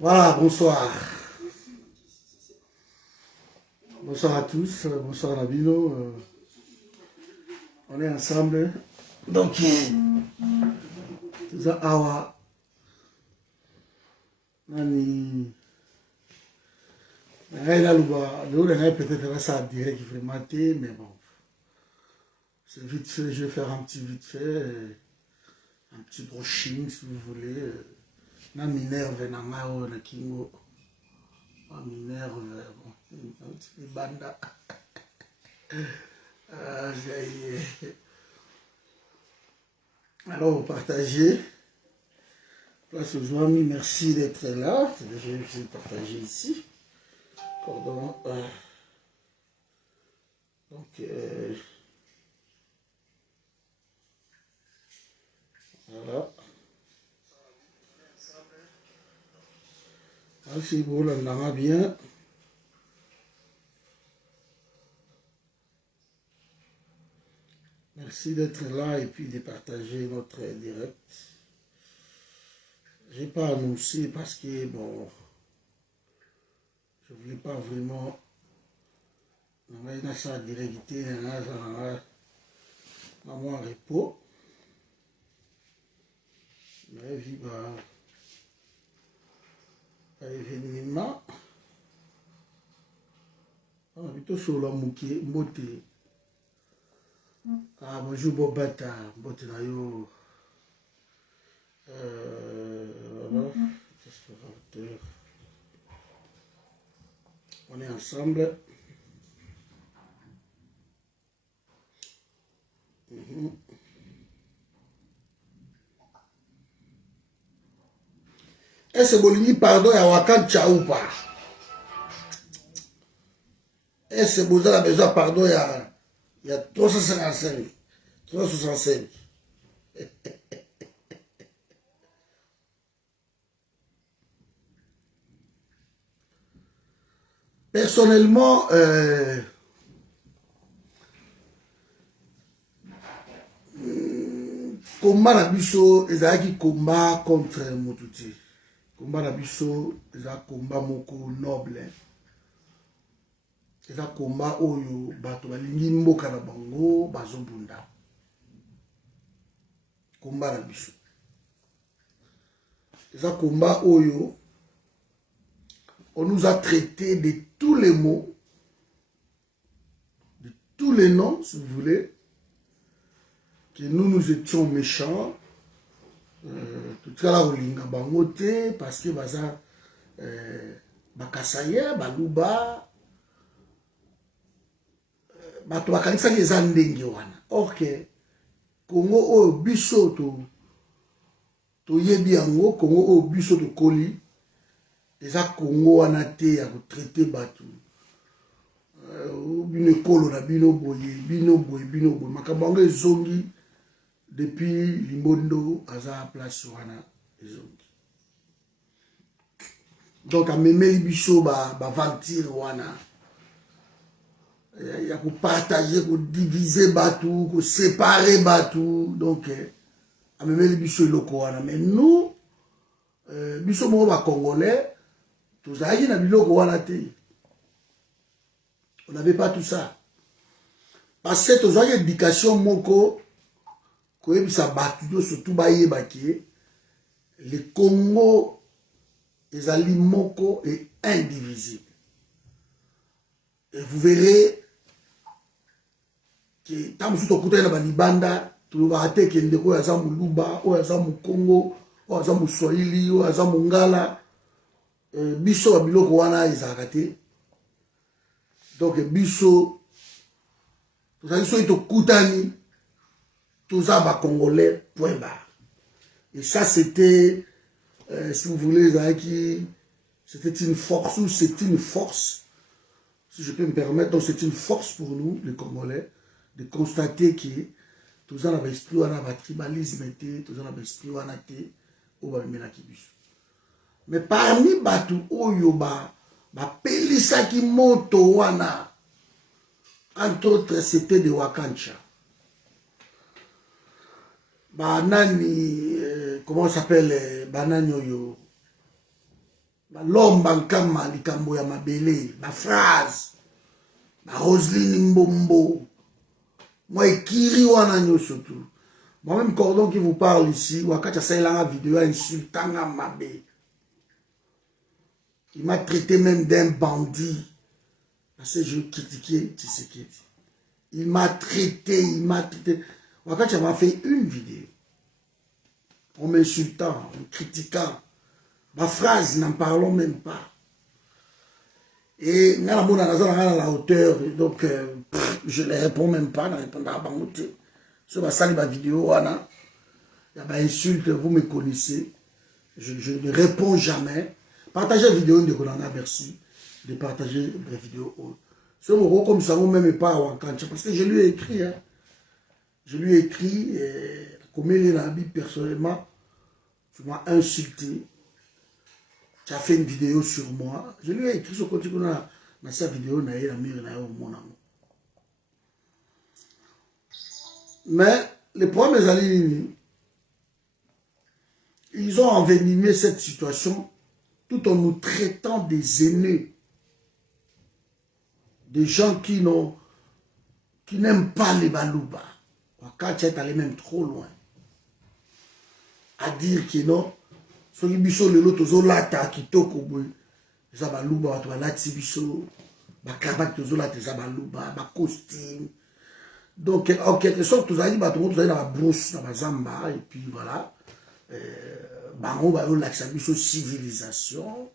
Voilà, bonsoir. Bonsoir à tous, bonsoir Nabino. On est ensemble. Donc, tout ça, awa. Nani. Peut-être là, ça dirait qu'il faut mater, mais bon. C'est vite fait, je vais faire un petit vite fait. Un petit brushing, si vous voulez. Na minerve na ngao na kingo. Minerve, bon. Un petit peu banda. Alors, partagez. Place aux amis, merci d'être là. Je vais partager ici. Pardon. Donc, voilà. Si vous l'entendez bien. Merci d'être là et puis de partager notre direct. Je n'ai pas annoncé parce que, bon, je ne voulais pas vraiment... On va y ça directé, maman en repos. Mais vive à événement. On a plutôt sur la mouké, mboté. Ah, bonjour Bobata, mboté na yo. Voilà, on est ensemble. Est-ce que Bolini pardon à Wakancha ou pas? Est-ce que vous avez besoin pardon il y a 355, 365. Personnellement, combat na biso ezalaki combat contre Motuti. Combat na biso ezalaki combat moko noble. Eza combat oyo bato balingi mboka na bango bazobunda. Combat na biso. Eza combat oyo on nous a traité de tous les mots, de tous les noms, si vous voulez, que nous étions méchants. Tout cas là, on bangote parce que baza bakasaya, baluba, bato bakanisa ki eza ndenge wana. Or que Congo oyo biso to yebi yango, Congo oyo biso to koli, eza Congo wana te ya kotraite bato. Bino ekolo na bino boye, bino boye, bino boye. Makambo yango ezongi depuis Limbondo aza place wana ezongi. Donc amemeli biso ba vantir wana. Il y a pour partager, pour diviser batou, pour séparer batou. Donc amemeli biso eloko wana. Mais nous biso mo ba congolais tous ayi na biloko wana te. On n'avait pas tout ça. Parce que tous ayi éducation moko koyebisa bato surtout bayebaki le Congo ezali moko et indivisible. Et vous verrez que tant que vous avez na libanda tu vas atte que ndeko ya zamu luba o ya zamu Congo o ya zamu Swahili o ya zamu ngala biso ba biloko wana ezalaka te. Donc biso tozali so tokutani tous à Congolais, point barre. Et ça, c'était, si vous voulez, c'était une force, ou c'est une force, si je peux me permettre, donc c'est une force pour nous, les Congolais, de constater que tous en avaient esprit, on avait tribalisme, tous en avaient esprit, on a été, on va mettre la mais parmi Batu Oyoba, Pelisaki Moto Wana, entre autres, c'était de Wakancha. Banani, comment ça s'appelle, Banani Oyo, balomba nkama likambo ya mabele, ba phrase, ba Roselyne Mbombo, moi ekiri wana nyoso tout. Moi-même Cordon qui vous parle ici, wakati ça la vidéo insultant à mabé. Il m'a traité même d'un bandit. Parce que je critiquais Tshisekedi. Il m'a traité. Wakati m'a fait une vidéo. En m'insultant, en critiquant. Ma phrase, n'en parlons même pas. Et à la hauteur, donc je ne réponds même pas, je ne réponds pas à Bangote. Sur ma vidéo, il y a des insultes, vous me connaissez. Je ne réponds jamais. Partagez la vidéo de Kolanga, merci de partager la vidéo. Ce mot comme ça, vous même pas à Wankancha, parce que je lui ai écrit. Hein. Je lui ai écrit, comme il est dans la Bible personnellement, tu m'as insulté. Tu as fait une vidéo sur moi. Je lui ai écrit sur côté dans sa vidéo, mais les problèmes des ils ont envenimé cette situation tout en nous traitant des aînés, des gens qui n'aiment pas les balouba. Quand tu es allé même trop loin, à dire que non, ce qui biso le lot aux olata qui toko boy, les balouba, tu vas là biso, ba cravate aux olata, les balouba, ba costume. Donc en quelque sorte, tu as dit, bah tout le monde, tu as dit dans la brousse, dans la zamba, et puis voilà. Bango ba la civilisation,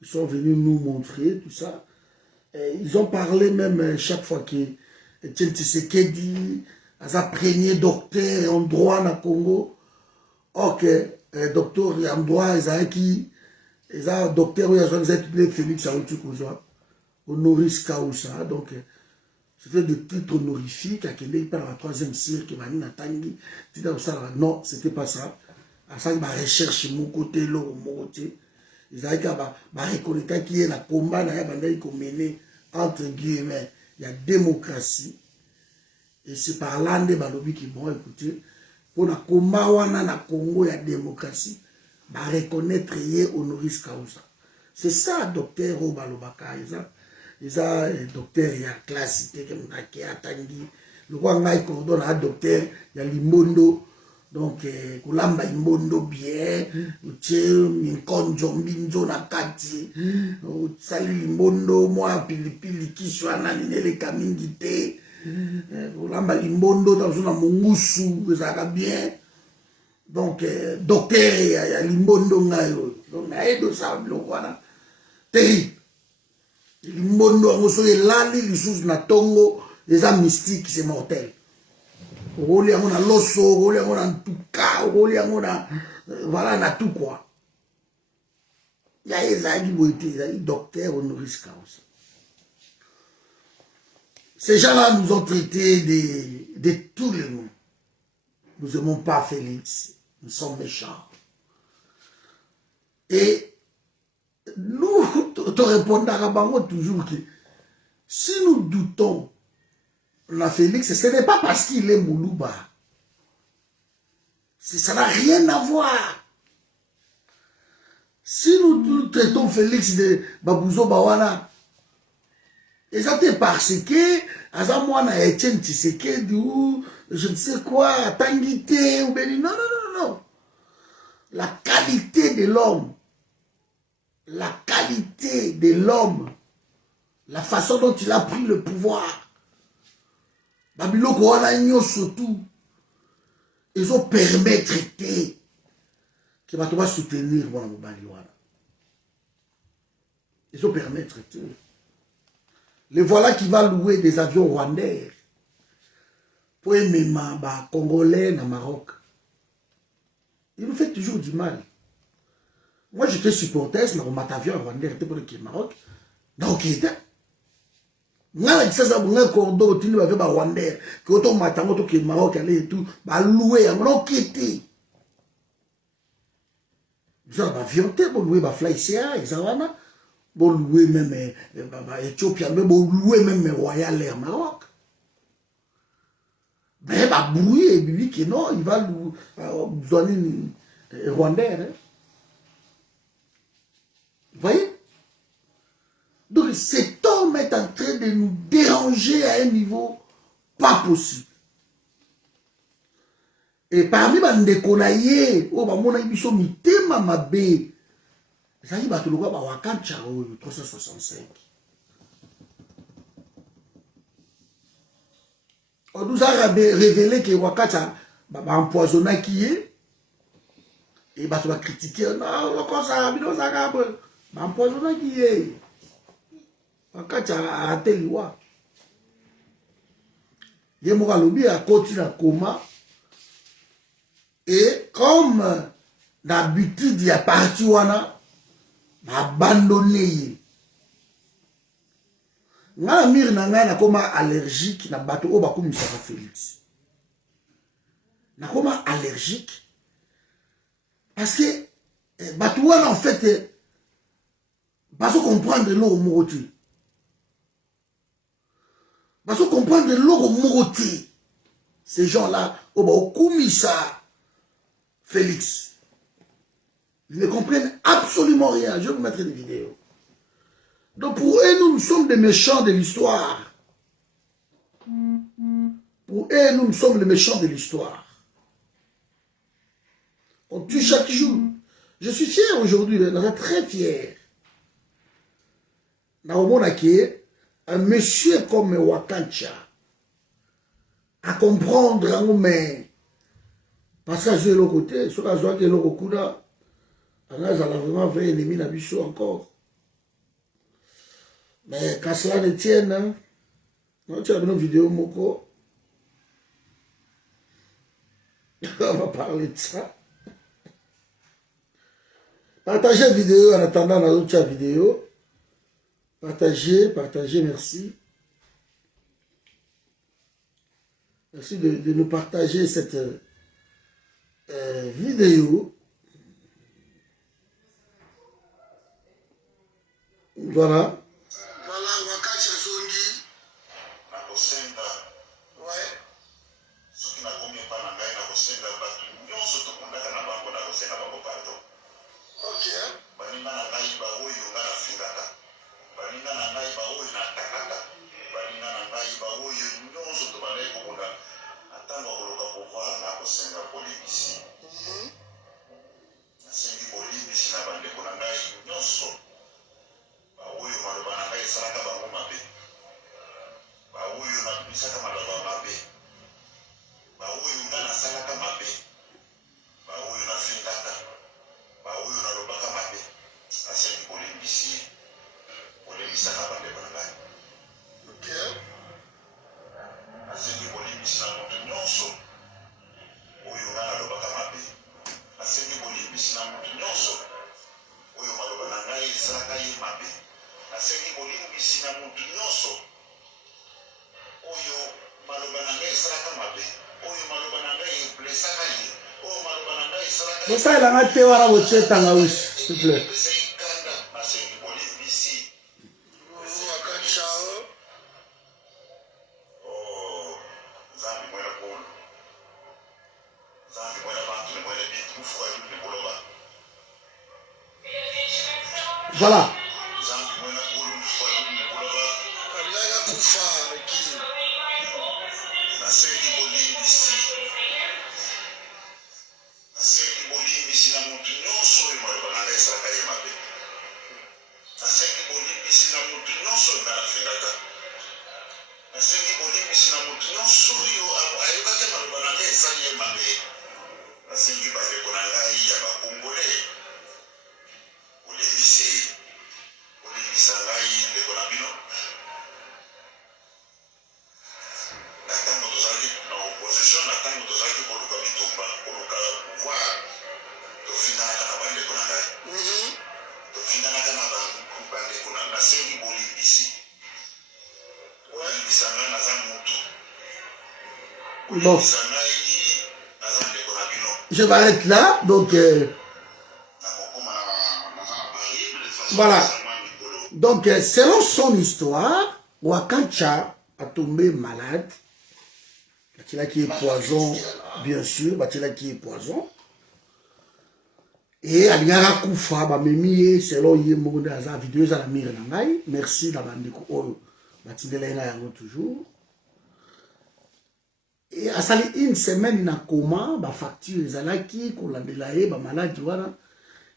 ils sont venus nous montrer tout ça. Ils ont parlé même chaque fois que Etienne Tshisekedi a premier docteur en droit na Congo. Ok, docteur en droit qui docteur il a Félix Aouti Kozwa, honoris causa. Donc c'était des titres honorifiques qui étaient par la troisième cirque qui m'a dit Natangi. Non, c'était pas ça. À ça, ma recherche mon côté là, mon côté. Ils avaient reconnaître qui est la combat entre guillemets, il y a démocratie. Et c'est par là que balobi qui vont écouter. Pour la combat wana na Congo, il y a démocratie. Bah reconnaître yé honoris causa. C'est ça, docteur Obalobaka. Ils ont docteur, il y a classité, qui a tangi. Le roi Ngaï Cordon a docteur, il y a Limondo. Donc, kulamba imbondo bien, uche minkonjo mbinzo na kati, sali limbondo mwa pilipili kishwa na ninele kamingi te, kulamba limbondo tazuna mungusu ezaka bien. Donc, docteur ya limbondo ngayo, donc na edo sa blokwana terrible. Limbondo angoso elali lisusu na tongo, eza mystique, c'est mortel. Roli yango na loso, roli yango na ntuka, roli yango na voilà na tout quoi. Il y a ezaki boité, ezaki docteur honoris causa. Ces gens-là nous ont traités de tous les noms. Nous n'aimons pas Félix, nous sommes méchants. Et nous te répondons à Bango toujours que si nous doutons la Félix, ce n'est pas parce qu'il est Moulouba. Ça n'a rien à voir. Si nous traitons Félix de Babouzo Bawana, c'est parce que Azamouana Etienne Tshisekedi ou je ne sais quoi, Tanguité ou Béni. Non, non, non, non. La qualité de l'homme, la qualité de l'homme, la façon dont il a pris le pouvoir, Babiloko wana nyo surtout, ils ont permis de traiter que va te soutenir wana mobali wana. Ils ont permis de traiter. Les voilà qui va louer des avions rwandais pour aimer ma Congolais na Maroc. Il nous fait toujours du mal. Moi j'étais supporter, mais mon avion rwandais était pour le Maroc. Donc il était. Nga kisasa bunga Cordon tini ba ba Rwandais que auto matango to ke Maroc aller et tout ba louer ya no kiti ça ba vionté bo louer ba fly CA ezana bo louer même ba Éthiopie mais bo louer même Royal Air Maroc mais ba brouiller bibi que non il va louer besoin Rwandais hein? Il voyez? Donc cet homme est en train de nous déranger à un niveau pas possible. Et parmi bandeko na ye, oh bamona biso mitema mabe. Ça dit batuluka ba wakancha 365. On nous a révélé que wakancha ba empoisonna qui est et ba tu vas critiquer non comme ça bino ça ba empoisonna qui est wakancha a raté liwa. Ye mo kalobi a continué à coma. Et comme d'habitude, il y a parti wana, abandonné. Nga mire na nga na koma allergique na bato o bakomi saka Félix. Na koma allergique parce que bato wana en fait baso comprendre l'eau morotu. Baso comprendre l'eau morotu. Ces gens-là o bakomi ça Félix. Ils ne comprennent absolument rien. Je vais vous mettre une vidéo. Donc pour eux, nous sommes des méchants de l'histoire. Pour eux, nous sommes les méchants de l'histoire. On tue chaque jour. Je suis fier aujourd'hui, je suis très fier. Un monsieur comme Wakancha à comprendre mais parce que je l'autre côté, ce que je vois que l'autre côté, on a vraiment vrai ennemi na biso encore. Mais quand cela ne tienne, non, tu as une vidéo moko. On va parler de ça. Partagez la vidéo en attendant la autre vidéo. Partagez, merci. Merci de nous partager cette vidéo. Voilà. Voilà, Wakancha Zongi. Na kosenga. Ouais. Soki na komi pa na ngai na kosenga bato nyonso tokundaka na bango na kosenga bango pardon. Ok. Baninga na ngai ba oyo nga na fingaka. Baninga na ngai ba oyo na takaka. Baninga na ngai ba oyo nyonso tobandaki kokunda. Atanga koloka pouvoir na kosenga polibisi. Nasengi polibisi na bandeko na ngai nyonso. Baoyo maloba na ngai esalaka bango mabe. Baoyo nabisaka maloba mabe. Baoyo nga nasalaka mabe. Baoyo nafingaka. Baoyo nalobaka mabe. Nasengi polibisi. Polibisaka bandeko na ngai. Ok. Nasengi polibisi na moto nyonso. Oyo nga nalobaka mabe. Nasengi polibisi na moto nyonso. Oyo maloba na ngai esalaka ye mabe. Nasengi polibisi na moto nyonso. Oyo maloba na ngai esalaka mabe. Oyo maloba na ngai eblesaka ye. Oyo maloba na ngai esalaka ye. Bosa elanga te wana bocetanga wish, s'il te plaît. Nasengi polibisi. Wakancha. Oh, Zambi mwena kulu. Zambi mwena bantu ni mwena bitu. Mufuka yu ni koloba. Voilà. Bon, je vais arrêter là, donc voilà. Donc selon son histoire, Wakancha a tombé malade. Batila qui est poison, bien sûr, Batila qui est poison. Et alingaka kufa ba memi selon ye monde aza vidéo za la mire na ngai. Merci na bandeko oyo batindela nga yango toujours. Et à sali une semaine na coma ba facture ezalaki ko landela ye ba maladie wana.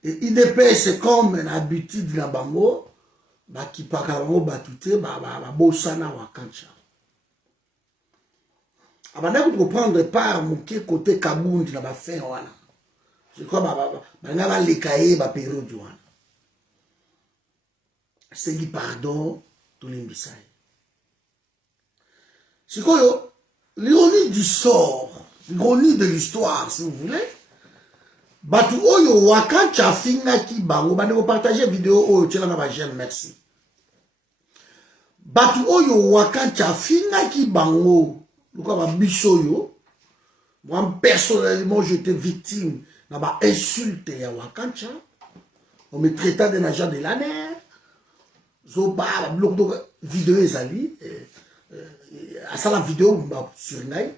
Et IDP c'est comme une habitude na bango ba kipaka bango batute ba bosana wakancha. Abanda ko prendre part moké côté Kabundi na ba fin wana. Je crois que ba lekaye ba période wana. C'est qui pardon tout l'imbisai. C'est quoi l'ironie du sort, l'ironie de l'histoire si vous voulez. Batu oyo wakancha finga ki bango bande ko partager vidéo oyo tshela na ba j'aime merci. Batu oyo wakancha finga ki bango luka ba biso yo. Moi personnellement j'étais victime na ba insulte ya wakancha. On me traitait d'un agent de l'année. Zoba bloc de vidéo ezali à ça la vidéo sur ngai.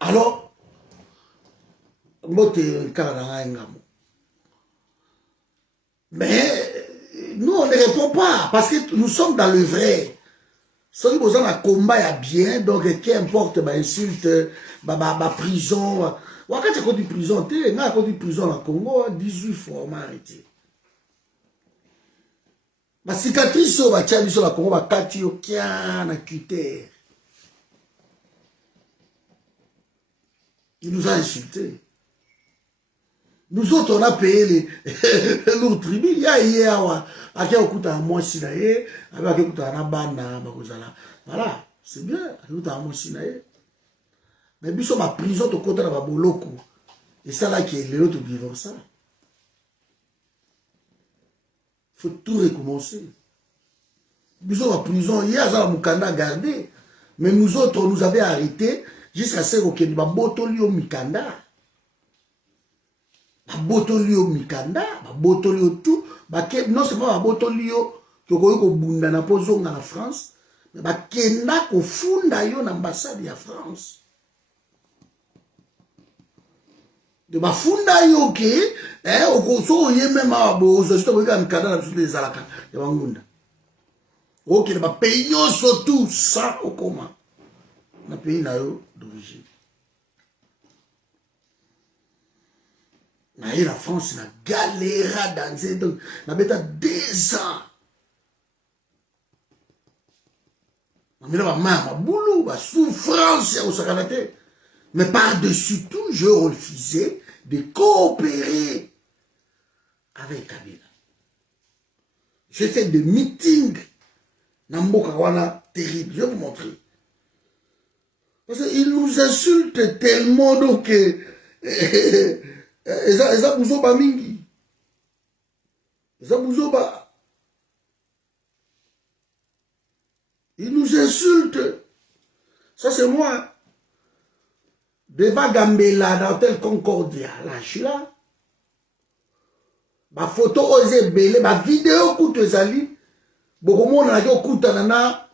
Alors moté kana ngamo. Mais nous on ne répond pas parce que nous sommes dans le vrai. Si vous avez un combat ya bien donc qu'importe ba insulte ba prison. Wakati ko di prison te nga ko di prison na Congo 18 fois m'a arrêté. Ma cicatrice au bachami sur la Congo ba kati yo kia na cutter. Il nous a insultés. Nous autres on a payé les lourds tribus. Il y a hier à qui okuta moi sinaye, avec qui okuta na bana bakozala. Voilà, c'est bien, okuta moi sinaye. Mais biso ma prison to kota na ba boloko. Et ça là qui est l'autre vivant ça. Faut tout recommencer. Nous sommes en prison, il y a un Mukanda gardé, mais nous autres, on nous avait arrêtés jusqu'à ce que nous avons botolio Mikanda. Botolio Mikanda, botolio tout, non c'est pas botolio que vous bunda na pozonga na France, mais kenda ko funda yo na ambassade ya France. De bafunda yo ke okoso ye même abo zo sto ka Mikanda na tous les alaka ya bangunda. Ok, le pays surtout ça au comment. Le pays d'origine. La France a galéré dans ces donc na beta 2 ans. Mais là ma boulot, ma souffrance au sakanate. Mais par-dessus tout, je refusais de coopérer avec Kabila. J'ai fait des meetings. Namboka wana terrible, je vais vous montrer. Parce qu'il nous insulte tellement donc eza buzoba mingi. Eza buzoba. Il nous insulte. Ça c'est moi. Devant Gambela dans Hôtel Concordia, là je suis là. Ma photo osé belé, ma vidéo coûte ezali. Beaucoup de gens na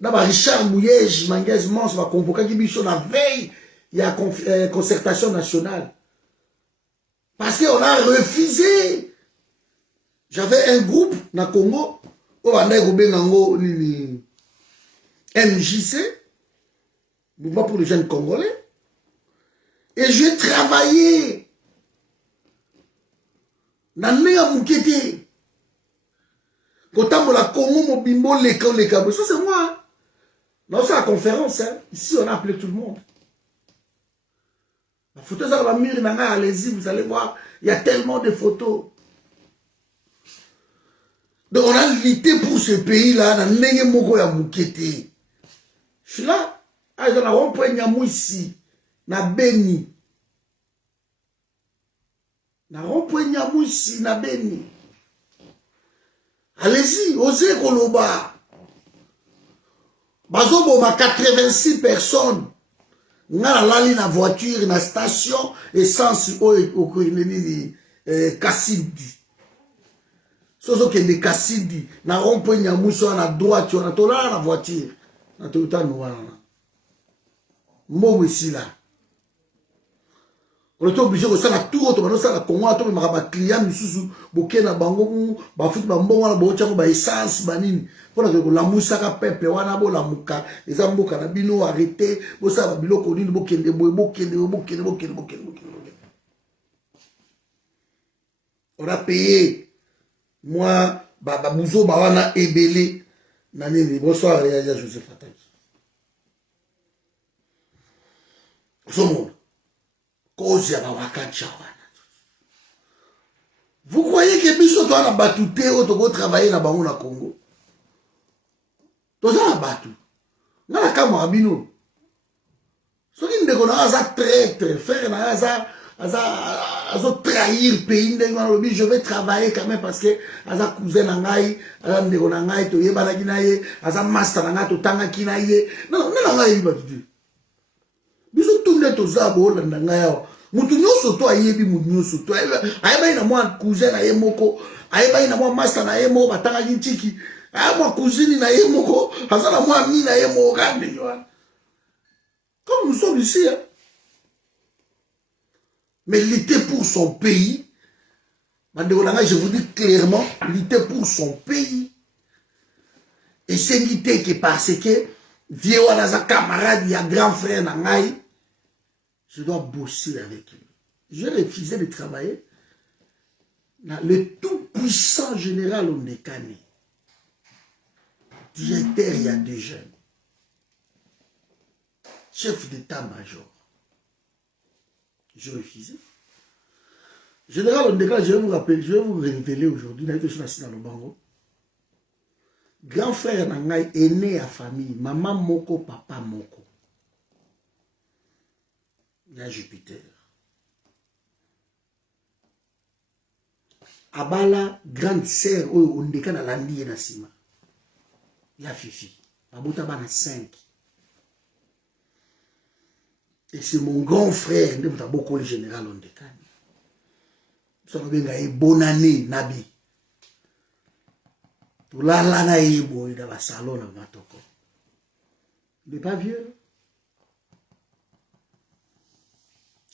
ba Richard Mouyej, Manguez Mons va convoquer qui biso la veille, il y a concertation nationale. Parce qu'on a refusé. J'avais un groupe na Congo, on a un MJC, mouvement pour les jeunes Congolais, et j'ai travaillé dans le Moukete. Quand on a Congo, Mobimbo, les ça c'est moi. Non, c'est la conférence. Hein. Ici, on a appelé tout le monde. La photo, ça va mûrir, allez-y, vous allez voir. Il y a tellement de photos. Donc, on a lutté pour ce pays-là. Je suis là. Ah, ils ont rond-point Nyamou ici. Na Beni. Na rond-point Nyamou ici, na Beni. Allez-y, osez Koloba. Bazobo ma 86 personnes. Nga lali na voiture, na station, essence, Kassidi. Sozo kende Kassidi. Na rond-point Nyamousso, na droite, on a tola la voiture. Na touta nouana. Mo ici là. On était obligé de faire la tour, on a la Congo, on a un client, on a un essence, pour la moussaka pepe, on a la mouka, les amboka, na bino arrêté, on a biloko ni bokende, bokende. On a payé, moi, Bouzo, Bawana, Ebele, Nanini, bonsoir, Réa Joseph Ataki. Vous croyez que Biso doit la batouté ou doit travailler dans le Congo? Tout ça la batou. Dans la caméra bino. Ce qui ne connaît pas traître, faire trahir le pays. Je vais travailler quand même parce que aza cousin nangai, aza ndeko nangai, to yeba na kinaye, aza master nangai, to tanga kinaye. Non, nangai batouté. Biso tourne to zabo la nangai. Mutu nyoso to ayebi mutu nyoso to ayeba ina mwa cousin na ye moko ayeba ina mwa master na ye moko batanga nchiki ayeba mwa cousine na ye moko azala mwa ami na ye moko kande yoan comme nous sommes ici hein? Mais lutter pour son pays je vous dis clairement lutter pour son pays et c'est lutter que parce que vieux wana za camarade ya grand frère na ngai. Je dois bosser avec lui. Je refusais de travailler. Le tout-puissant général Ondekane, directeur, il y a 2 jeunes. Chef d'état-major. Je refusais. Général Ondekane, je vais vous rappeler, je vais vous révéler aujourd'hui, dans le Bango. Grand frère Nangai est né à famille. Maman Moko, papa Moko. Il y a Jupiter. Abala, grande sœur, on décale à l'andi et na sima. Il y a Fifi. Babota bana 5. Et c'est mon grand frère, nous avons beaucoup le général on décale. Nous avons une bonne année, Nabi. Tout là, là, na ibo, il y a un salon à Matoko. Il n'est pas vieux.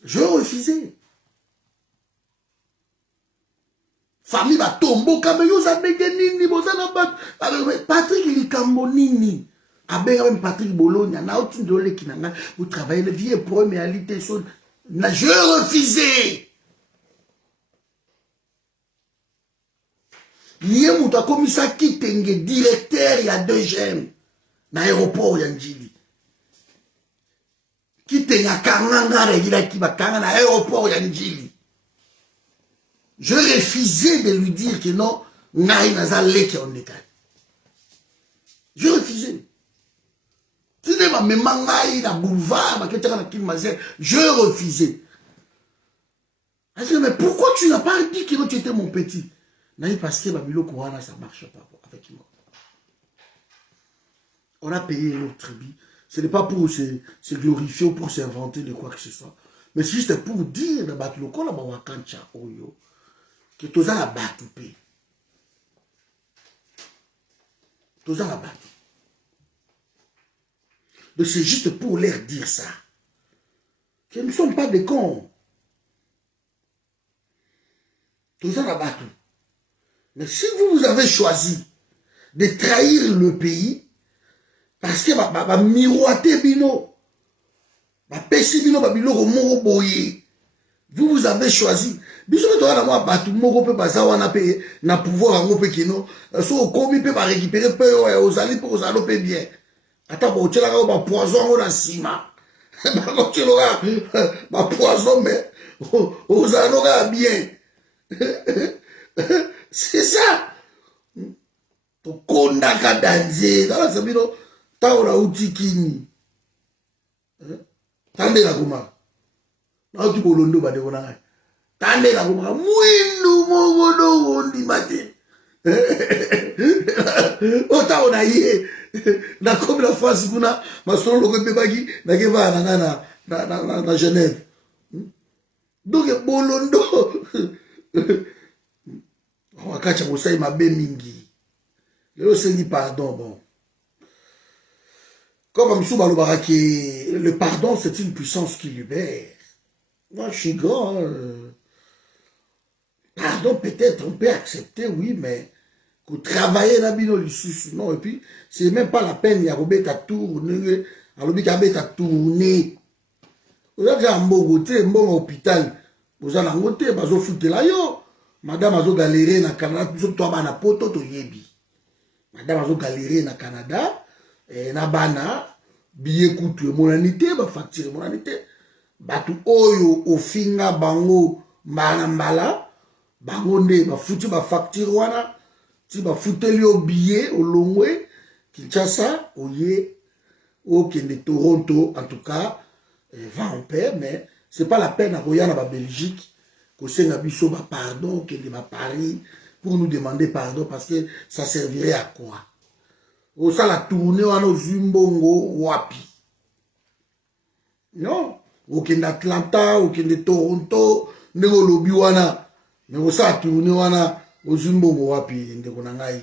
Je refusais. Famille va tomber, Kameyo Zabege Nini, Patrick Likambo Nini, même Patrick Bologna, vous travaillez le vieux premier à l'ité. Je refusais. Hier, vous avez commis ça qui était directeur, il y a 2 jeunes, dans l'aéroport Yanjili. Qui était à Kananga, il a qui va Kananga, dans l'aéroport Yanjili. Je refusais de lui dire que non, je refusais. Je refusais. Mais pourquoi tu n'as pas dit que tu étais mon petit? Parce que Babilo Kouana, ça ne marche pas avec moi. On a payé notre tribu. Ce n'est pas pour se glorifier ou pour s'inventer de quoi que ce soit. Mais c'est juste pour dire que tous la battu. Tous la battu. Donc c'est juste pour leur dire ça. Que nous ne sommes pas des cons. Tous la battu. Mais si vous avez choisi de trahir le pays, parce que va miroiter bino, va pèser bino, va bilo moro boye. Vous avez choisi. Biso to na moi batu moko pe bazawa na pe na pouvoir ngo pe kino. So komi pe ba récupérer pe ozali pe ozalo pe bien. Ata bo tshela ka ba poison ngo na sima. Ba ko tshela ba poison mais ozalo ka bien. C'est ça. To konda ka danze. Dans la sabino ta ora utikini. Tande la kuma. Na tu bolondo ba de kona. Tande la kuma. Mwindu mogodo wondi mate. Ota ona ye. Na comme la France kuna masolo loko bebaki na keva na Genève. Donc bolondo. Wakacha kosai mabe mingi. Lelo sengi pardon bon. Comme le pardon, c'est une puissance qui libère. Moi, je suis grand. Pardon, peut-être, on peut accepter, oui, mais que travailler dans bino lisusu, non, et puis, c'est même pas la peine, il y a Robert à tourner, alors il y a tourner. Vous avez un bon côté, un bon hôpital, vous avez un côté, vous avez foutu là, yo. Madame a galéré dans le Canada, tout ça, na poto, to yebi. Madame a galéré dans le Canada, et na bana, billet coûte, mon anité, ba facture, mon anité. Batu oyo, ofinga, bango, mbala, bango nde, ba foutu, ba facture, wana. Si ba futeli au billet au longwe Kinshasa oye au de Toronto en tout cas va en paix mais c'est pas la peine à Royana ba Belgique que senga biso ba pardon que de ba Paris pour nous demander pardon parce que ça servirait à quoi au ça la tournée wana zumbongo wapi non au d'Atlanta au de Toronto ndeko lobi wana mais au ça tournée wana Ozumbongo wapi ndeko na ngai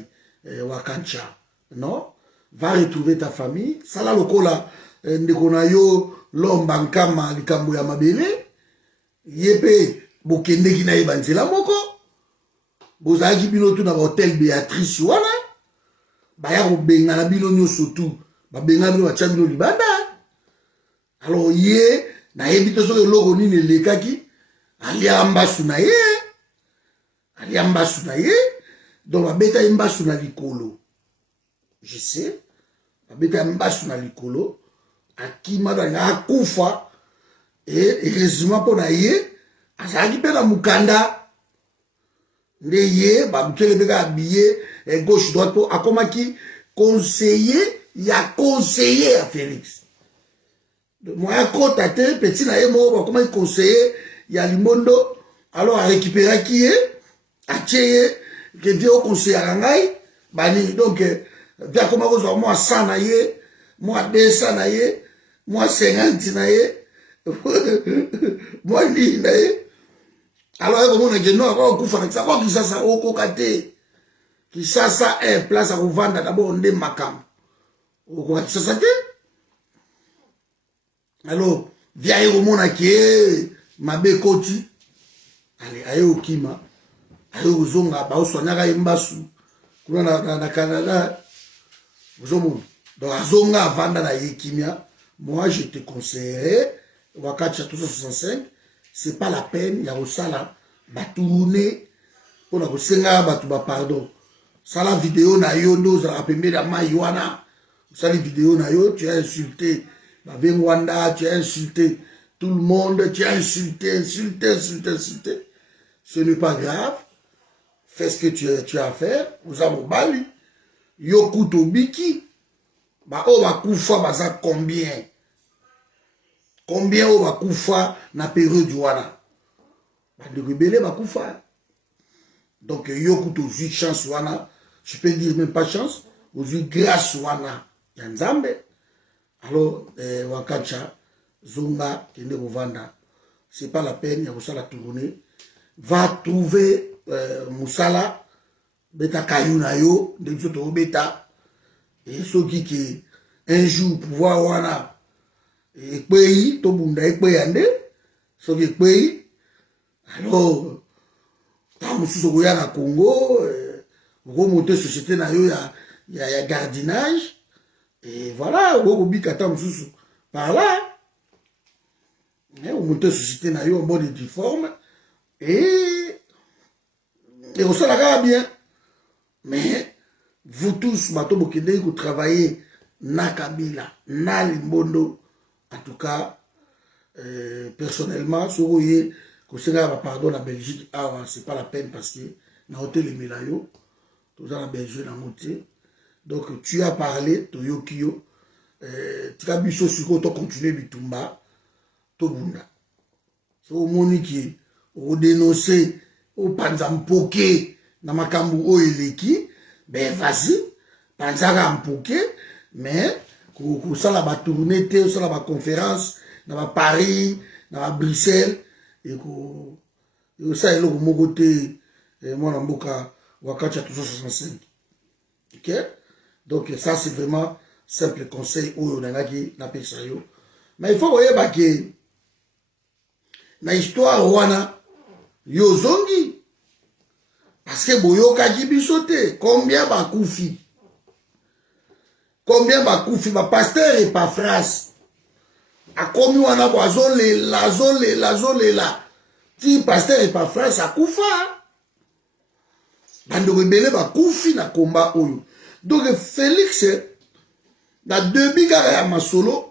wakancha non va retrouver ta famille sala lokola ndeko na yo lomba nkama likambo ya mabele yepe bokendeki na ye banzela moko bozalaki bino tu na hotel Béatrice wana baya kobenga na bino nyonso tu babenga bino batya bino libanda alors ye nayebi te soki eloko nini elekaki alia mbasu na ye alia mbasu na ye donc babeta ye mbasu na likolo je sais babeta ye mbasu na likolo akima balinga akufa heureusement mpo na ye azalaki mpe na mokanda nde ye babukele mpe kaka biye gauche droite mpo akomaki conseiller ya Félix moya kota te peti na ye moko bakomaki conseiller ya limondo alors arécupéraki ye atie ye ke vie okonseyaka ngai banini donc vie akoma kozwa mwa 100 na ye mwa 200 na ye mwa 50 na ye mwa nini na ye alors ekomona ke no akokufa na kisasa kisasa okoka te kisasa place akovanda d'abord nde makambo okoka kisasa te alors via ekomona ke mabe ekoti ale aye okima aye kozonga baoswanyaka ye mbasu kuna na Canada ozomona donc azonga avanda na ye kimia moi je te conseillerais wakati ya 365 c'est pas la peine ya kosala batourne mpona kosenga bato bapardon sala video na yo nde ozalaka pembeni ya mai wana osali video na yo tu as insulté Bavengwanda, tu as insulté tout le monde, tu as insulté. Ce n'est pas grave. Fais ce que tu as à faire. Vous avez bali. Yoku tobiki. Ba o bakufa baza combien? Combien o bakufa na période wana? Ba de rebelle bakufa. Donc yoku tozi chance wana. Je peux dire même pas chance. Ozi grâce wana. Yanzambe. Alors, Wakacha, Zunga, Kende Rovanda, c'est pas la peine, il y a la tournée. Va trouver Moussala, Beta Kayunayo, de Beta, et ceux qui un jour pouvoir wana, et pays, Tobunda, et pays, ceux qui pays, alors, tant que vous avez à Congo, vous montez société, il y a gardinage. Et voilà, on par là, on monte société na yo en mode difforme et on se la bien. Mais vous tous, vous travaillez na Kabila, na Limbondo, en tout cas, personnellement, si vous voyez que c'est pardon la Belgique, c'est pas la peine parce que na hôtel les Milayo, tout ça la Belgique na moitié. Donc, tu as parlé, Toyokio, tu as vu ce que tu as continué Bitumba, Tobunda. C'est au Moniki, au dénoncé, au Panzampoke, dans ma cambo eleki, ben vas-y, Panzampoke, mais, que ça la tournée, ça la conférence, dans Paris, dans Bruxelles, et que ça est là, au côté, moi, dans Boka, Wakacha 265. Ok? Donc ça c'est vraiment simple conseil où on a qui n'a pas ça. Mais il faut voir que na histoire wana yo zongi parce que boyokaki biso te combien bakufi ba pasteur et pas phrase akomi wana bo azolela ti pasteur et pas phrase akufa bando rebele bakufi na komba oyo donc Félix na début kaka ya masolo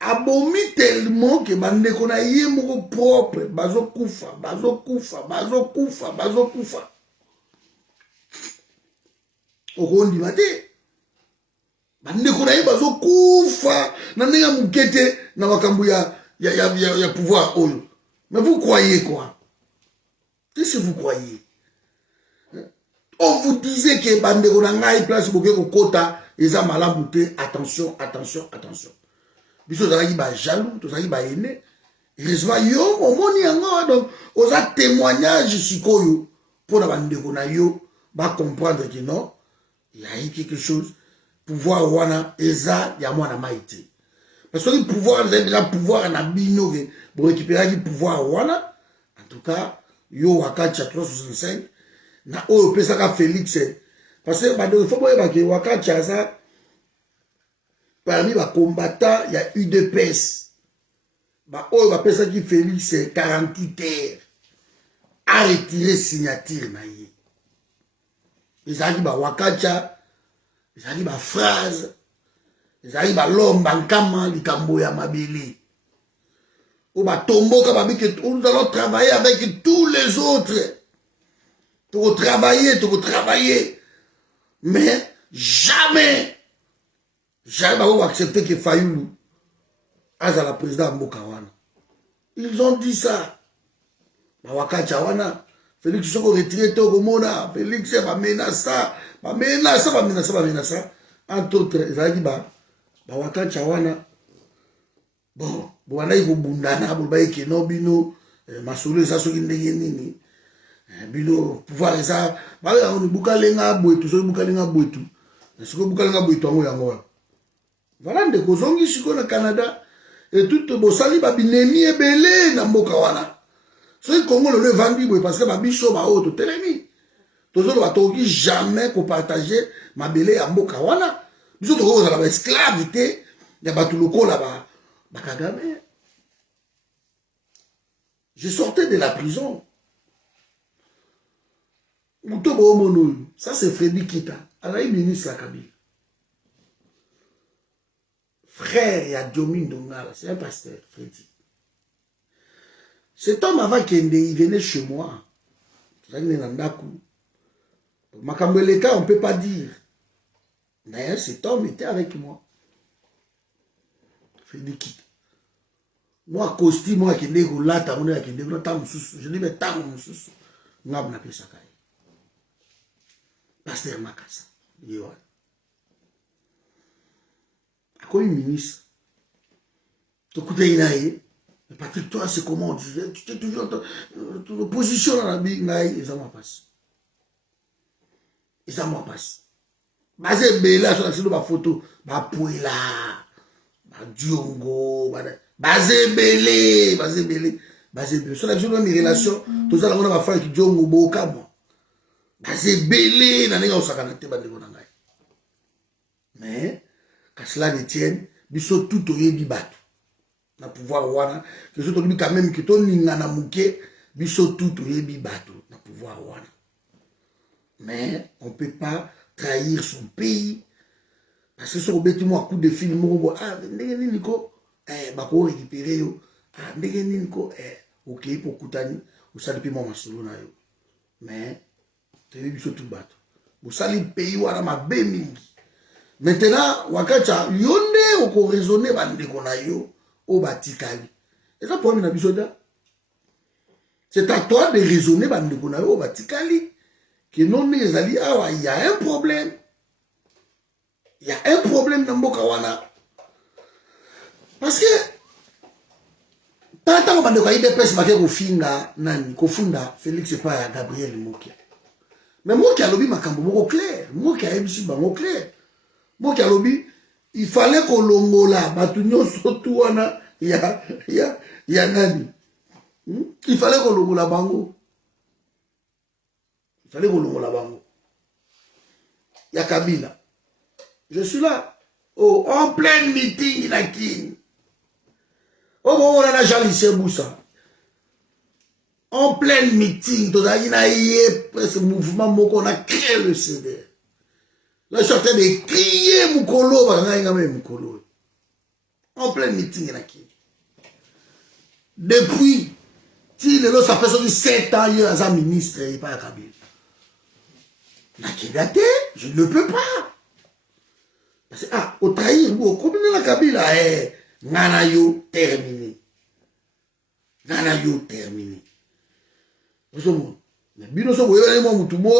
abomi tellement que bandeko na ye moko propre bazokufa okondima te bandeko na ye bazokufa na ndenge ya moke te na makambo ya pouvoir oyo. Mais vous croyez quoi? Qu'est-ce que vous croyez? On vous disait que bandeko na ngai place boke kokota eza malamu te. Attention. Biso tozalaki ba jaloux, tozalaki ba ene. Heureusement yo omoni yango donc oza témoignage sikoyo pour na bandeko na yo ba comprendre que non, il y a eu quelque chose. Pouvoir wana eza ya mwana maïté. Parce que le pouvoir vous avez déjà pouvoir na bino que pour récupérer le pouvoir wana. En tout cas, yo Wakacha 365 na oyo pesaka Félix parce que il faut pas que Wakacha ça parmi les combattants, il y a UDPS. Bah, oh, bah, personne qui Félix 48 heures a retiré signature. Ils arrivent à Wakacha, ils arrivent à phrase, ils arrivent à l'homme, Bankama, Likamboya Mabili. Ou bah, Tombo, nous allons travailler avec tous les autres. Pour travailler. Mais jamais. Jamais accepter que Fayoulou aza la président Mbokawana. Ils ont dit ça. Wakacha wana. Félix Soko retiré Togomona. Félix va menacer. Entre autres, ils ont dit Wakacha wana. Bon, wana iko bundana bo baye ke no bino masolo esa soki ndenge nini. Bino pouvoir esa ba on bukalenga bwetu so bukalenga bwetu. Siko bukalenga bwetu ngo yango. Voilà de kozongi siko na Canada et tout bosali ba binemi ebele na mboka wana. So Congo le vandi parce que ba biso ba auto telemi. Tozolo ba toki jamais ko partager ma belé ya mboka wana. Biso toko za ba esclavité ya batu lokola ba Kagame. Je sortais de la prison. Ça c'est Freddy Kita. Alors il ministre la Kabila. Frère, il y a Diomin Dongala, c'est un pasteur, Freddy. Cet homme avant qu'il venait chez moi. Makambo l'État, on ne peut pas dire. D'ailleurs, cet homme était avec moi. Freddy Kita. Moi, costume, moi, qui est là, je dis, mais tant mon sous. Ngab na pesa kai. Pasteur Makassa. Yohan. Comme ministre, tu écoutes, Patrick, toi, c'est comment tu t'es toujours ton opposition dans la vie, et ça m'a passé. Basé Bela, sur la photo, Pouila, Diongo, Basé Belé. Sur la journée de mes relations, tout ça, on a ma femme qui Diongo, Boka, moi. Basé Belé, n'a pas sacanate, mais, qu'à cela ne tienne, biso tout au yebi batu. Na pouvoir wana, que ce soit quand même que ton n'ingana mouke, biso tout au yebi batu. Na pouvoir wana. Mais, on ne peut pas trahir son pays. Parce que sur le bâtiment, à coup de film, ndenge niko, bako récupérer yo. Ndenge niko, ok, pour Koutani, ou ça depuis mon masolo na yo. Mais, tu veux biso tout batu. Ou ça li pays wana ma mingi. Maintenant, Wakacha, yonde oko raisonner bandeko na yo au batikali. Et ça pour na bisoda. C'est à toi de raisonner bandeko na yo au batikali. Que non nezali awa, il y a un problème. Il y a un problème dans mboka wana. Parce que tata bandeko ide pesa make ko finga nani, ko funda Félix pa Gabriel Mokia. Mais Mokia lobi makambo moko clair, Mokia ebisi bango clair. Moi qui alobi, il fallait qu'on longola, batunyo sotu wana, ya nani. Il fallait qu'on la bango. Il fallait qu'on la bango. Il y a Kabila. Je suis là. Oh, en plein meeting, il a qui? Au moment où on a Jean Lycée Boussa. En plein meeting, ce mouvement, on a créé le CD. Là, je suis en train de crier Moukolo. En plein meeting, il y a qui? Depuis, ça fait 7 ans, il y a un ministre, il n'y a pas à Kabila. Je ne peux pas. Parce que, au trahir, comme la Kabila, Nanayo terminé. Nanayo terminé. Mais bino so boyela mo mutu mo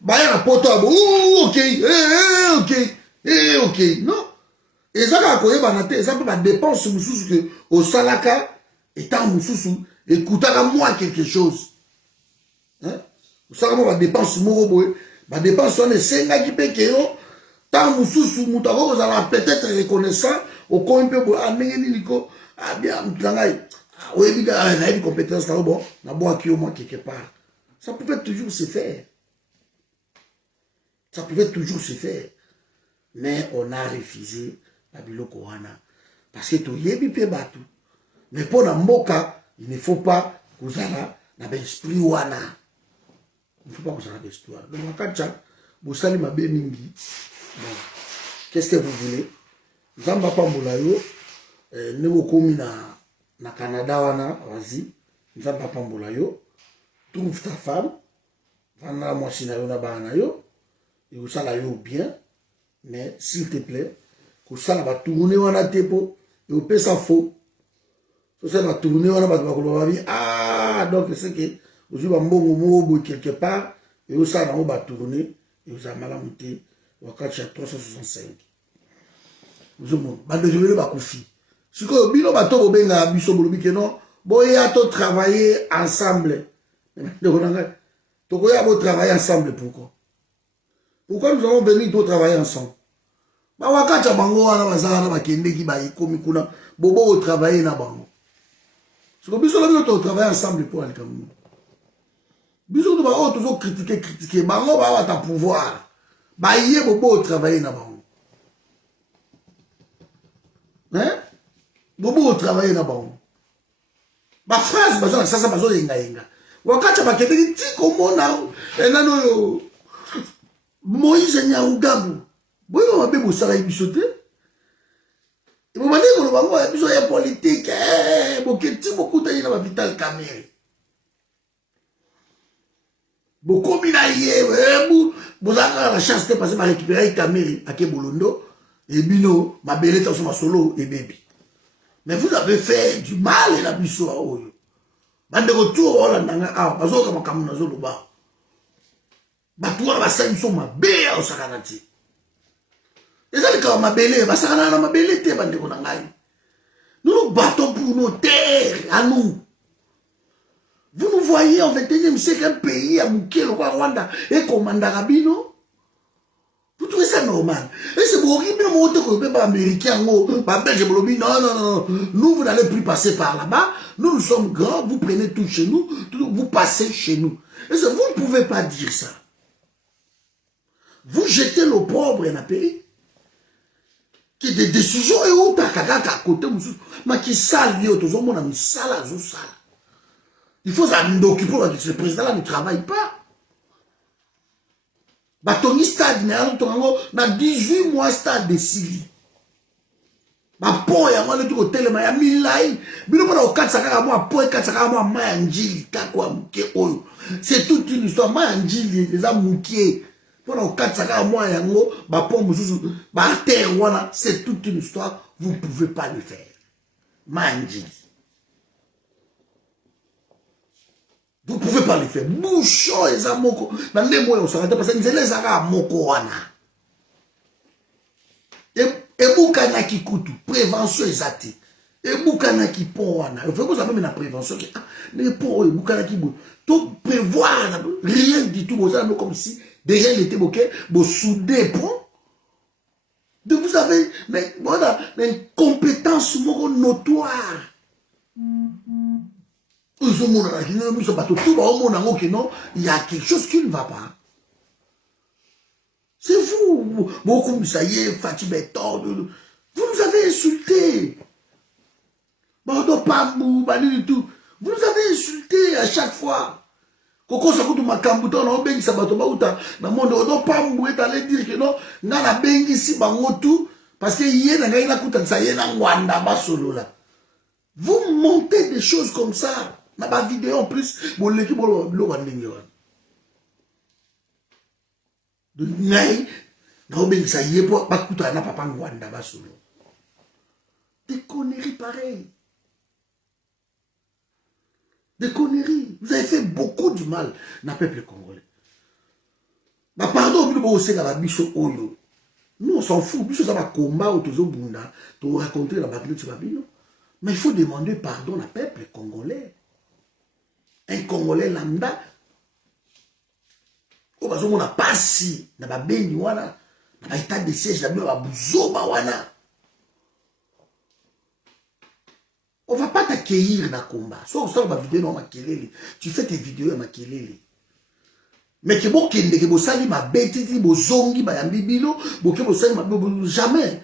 ba ya poto abo OK OK non et ça ka koyeba na te ça peut pas dépense mususu que au salaka étant mususu écoutaka moi quelque chose hein au salaka mo ba dépense mo boye ba dépense on esenga ki pe ke yo tant mususu mutu ko za peut-être reconnaissant au coin pe bo ndenge nini ko bien mutangai. Oui, il a une compétence là, bon, au moins quelque part. Ça pouvait toujours se faire. Ça pouvait toujours se faire. Mais on a refusé la biloko wana. Parce que tout y est batu. Mais pour la moka, il ne faut pas que vous ayez un esprit wana. Il ne faut pas que vous ayez un esprit wana. Donc, quand vous savez ma mingi, qu'est-ce que vous voulez? Zamba pa moulayo, ne vous commis na Canada wana wazi nzamba pambola yo trouve ta femme vana mwasi na yo na bana yo et usala yo bien mais s'il te plaît kusala ba tourner wana tepo et au pesa faux so ça va tourner wana ba bakolo ba donc c'est que aujourd'hui ba mbongo mo quelque part et usala na ba tourner et usala malamu te wakati ya 365 uzomo ba de jole ba kufi. Si vous avez travailler ensemble. Travailler ensemble pourquoi? Pourquoi nous allons venir pour travailler ensemble? Travailler ensemble pour aller comme nous. Nous critiquer, pouvoir. Travailler hein? Bobo travailler na bango. Ba phrase bazo ça bazo yenga. Wakati bakete ti komona enano yo. Moïse Nyaugabu. Boyo mabe bosala ibisote. Bo mane ko bango biso ya politique boketi bokuta ina ba Vital Kamerhe. Bokomi na ye bozaka la chance de passer par récupérer Kamerhe à Kebolondo et bino mabele ta so solo et baby. Mais vous avez fait du mal et la biso à oyo. Bande retour on nanga bazoka makamu na zolo ba. Batuwa ba sanso mabe au sakanati. Ezali ka mabele ba sakana na mabele te bande ko ngai. Nous nous battons pour nos terres à nous. Vous nous voyez en 21e siècle un pays à Mukelo Rwanda et commanda Rabino. Vous trouvez ça normal? Et c'est pour qui bien monter que les Américains, les Belges, non, nous, vous n'allez plus passer par là-bas. Nous sommes grands, vous prenez tout chez nous, vous passez chez nous. Et vous ne pouvez pas dire ça. Vous jetez l'opprobre dans le pays. Qui des décisions et où t'as à côté, mais qui sale, il faut s'occuper parce que ce président-là ne travaille pas. Batoni stade na 18 mois stade de Sili. Ba po ya mwana tuko telema ya milai. Bino mwana okatsa kaka mwa po ekatsa kaka mwa manjili kakwa muke oyo. C'est toute une histoire manjili les amukie. Mwana okatsa kaka mwa yango ba po mususu ba terre wana c'est toute une histoire, vous ne pouvez pas le faire. Manjili. Vous ne pouvez pas le faire. Bouchon et Zamoko. Dans les mots, on s'arrête parce que nous les avons moko wana. Et boukana ki kutu. Prévention exacte. Et boukana ki pon wana. Il faut que vous avez la prévention. Mais pour eux, boukana ki bou. Tout prévoir. Rien du tout. Vous avez comme si derrière l'été bouquet, vous soudez pont. De vous avez une compétence notoire. Il y a quelque chose qui ne va pas. C'est vous. Beaucoup, ça y est, Fatima Beton. Vous nous avez insultés. Vous nous avez insultés à chaque fois. Koko sakutu makambuta na obengi sabato bauta na monde odo pambu etale dire que non nga na bengi si bango tout parce que yé na ngai na kuta ça yé na ngwanda basolo là. Vous montez des choses comme ça. Na ba vidéo en plus, bon l'équipe lo wandenge wan. De ngai na obengi ça yé po bakuta na papa ngwanda basolo. Des conneries pareilles. Des conneries. Vous avez fait beaucoup du mal dans le peuple congolais. Bah pardon, nous on s'en fout. Nous on va combat pour raconter la bataille de Babino. Mais il faut demander pardon au peuple congolais. Un Congolais lambda. On n'a pas si. On n'a pas béni. On n'a pas état de siège. On n'a pas besoin. On ne va pas t'accueillir dans le combat. Si on sort ma vidéo, tu fais tes vidéos à ma kelele. Mais que bon kende que bosali ma bête, bozongi ba yambibilo, boke bosali ma jamais.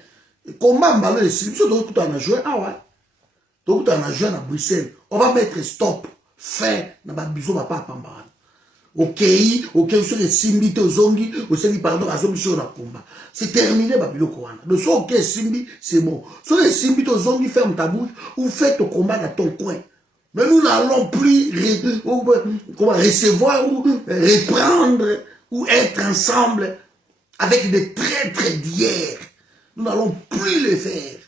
Combat mbalo les solutions donc tout en jouer ah ouais. Donc tout en jouer à Bruxelles. On va mettre stop, fin na ba biso ba papa mbara. OK, sur les simbi to zongi, au seli pardon à zongi sur la combat. C'est terminé babilo koana. Donc so OK simbi, c'est bon. Sur les simbi to zongi ferme ta bouche ou fais ton combat dans ton coin. Mais nous n'allons plus recevoir ou reprendre ou être ensemble avec des traîtres d'hier. Nous n'allons plus le faire.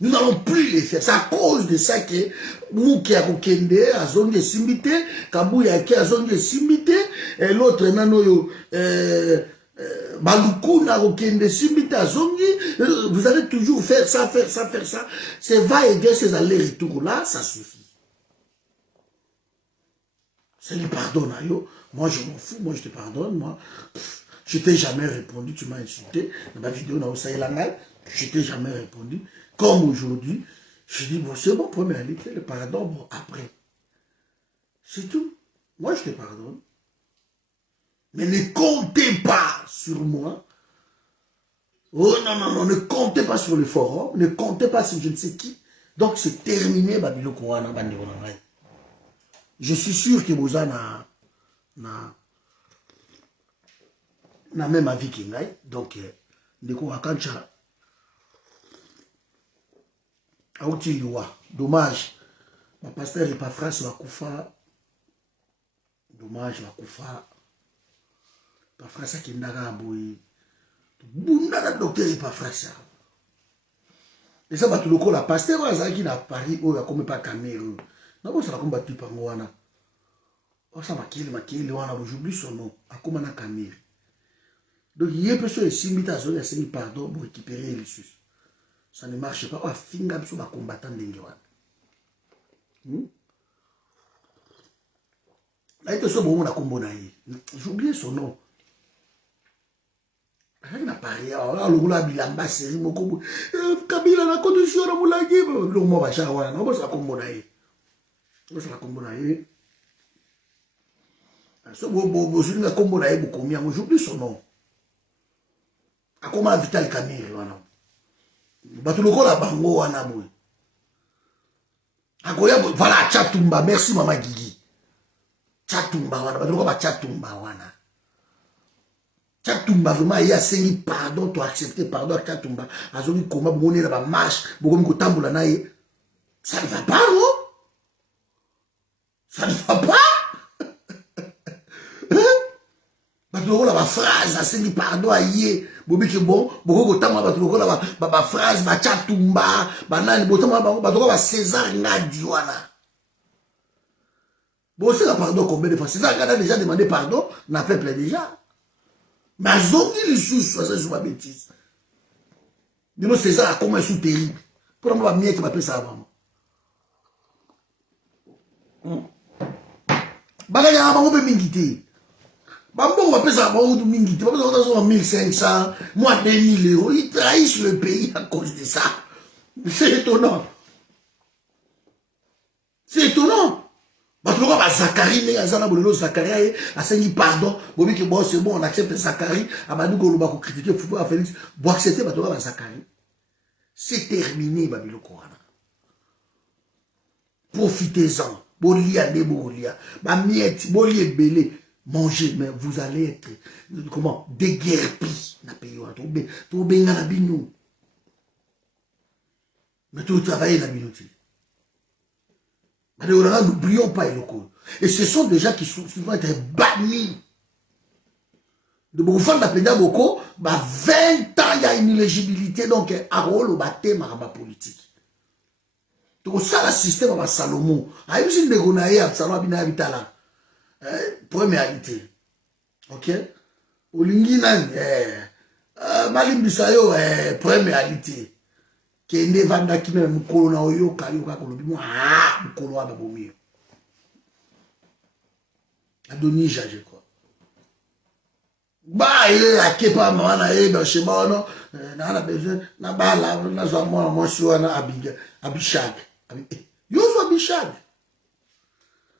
Nous n'allons plus les faire. C'est à cause de ça que Mouki a Kende a zone de Simbité, Kabouya a zone de Simbité, et l'autre Nanoyo Baloukou n'a Kende Simbité à Zongi. Vous allez toujours faire ça, faire ça, faire ça. C'est va-et-vient, ces allers-retours là, ça suffit. C'est le pardon, yo. Moi je m'en fous, moi je te pardonne, moi. Je t'ai jamais répondu, tu m'as insulté. Dans ma vidéo, dans je t'ai jamais répondu. Comme aujourd'hui, je dis, bon, c'est bon, première litre, le pardon, bon, après. C'est tout. Moi, je te pardonne. Mais ne comptez pas sur moi. Oh non, non, non, ne comptez pas sur le forum, ne comptez pas sur je ne sais qui. Donc, c'est terminé, Babilo Kouana, Bandi Bonangai. Je suis sûr que vous en na même avis qu'il y a. Donc, de quoi, quand tu as dommage. Ma pasteur Epaphras va koufa. Dommage va koufa. Epaphras a kindaga aboui. Bunda la docteur Epaphras. Et ça va tout le coup la pasteur a qui n'a Paris ou a comme pas Cameroun. Non, ça va comme battu par moi. Oh, ça m'a killé, j'oublie son nom. A comme na Cameroun. Donc il y a une personne qui s'imite zone à pardon pour récupérer les sus. Ça ne marche pas. On va finir sur ma combattant d'Ingewan. Là, il te bon, on a combonaï. J'ai oublié son nom. Il n'a pas rien. Alors, le roula bilamba, c'est mon combo. Kabila, la condition, on a moulagé. Le mot va changer. On va se la combonaï. On va se la combonaï. Ce beau, je ne combonaï, beaucoup mieux. J'ai oublié son nom. A comment Vital Camille, voilà. Batuloko la bango wana boy. Akoya voilà Chatumba, merci Mama Gigi. Chatumba wana, batuloko ba Chatumba wana. Chatumba vraiment il y a sengi pardon, tu accepter pardon à Chatumba. Azoni koma boni na ba marche, bokomi ko tambola naye. Ça ne va pas non? Ça ne va pas? Batuloko la ba phrase, sengi pardon aye. Bobi ki bon, boko kotama batuloko la ba phrase ba Chatumba, banani botama batuloko ba César Ngadi wana. Bon, c'est la pardon combien de fois? César Ngadi a déjà demandé pardon, n'a peuple déjà. Mais Zongi les sous, ça c'est ma bêtise. Dis-nous César a comment sous terrible. Pour moi mieux qui m'appelle ça avant. Bagaya ba mo mingité. Bambo va payer ça va ou mingité. Pas besoin de 1500, moi 2000 euros. Ils trahissent le pays à cause de ça. C'est étonnant. C'est étonnant. Zacharie, pardon, c'est bon, on accepte Zacharie, critiquer Félix, Zacharie. C'est terminé, Babylon Korana. Profitez-en. Bolia, Nebolia. Mamiette, Bolie, Belé. Mangez, mais vous allez être, comment, déguerpis. Tout bien, na bino. Mais tout travailler, na bino. N'oublions pas les locaux. Et ce sont des gens qui vont être bannis. De beaucoup de gens, beaucoup, 20 ans, il y a une illégibilité, donc, à rôle au baptême, à la politique. Donc, ça, le système, à Salomon. Ah, il y a une dégonaille, à Salomon, à Binabitala. Première réalité. Ok? Olinginan, Malim Bisayo, première réalité. Kende vanda ki même mukolo na oyo kayoka kolobi mo mukolo aba bomi Adonija je crois ba ile akepa mama na ye dans chez moi non na besoin na bala na zo mo mo shwa na abishag yo zo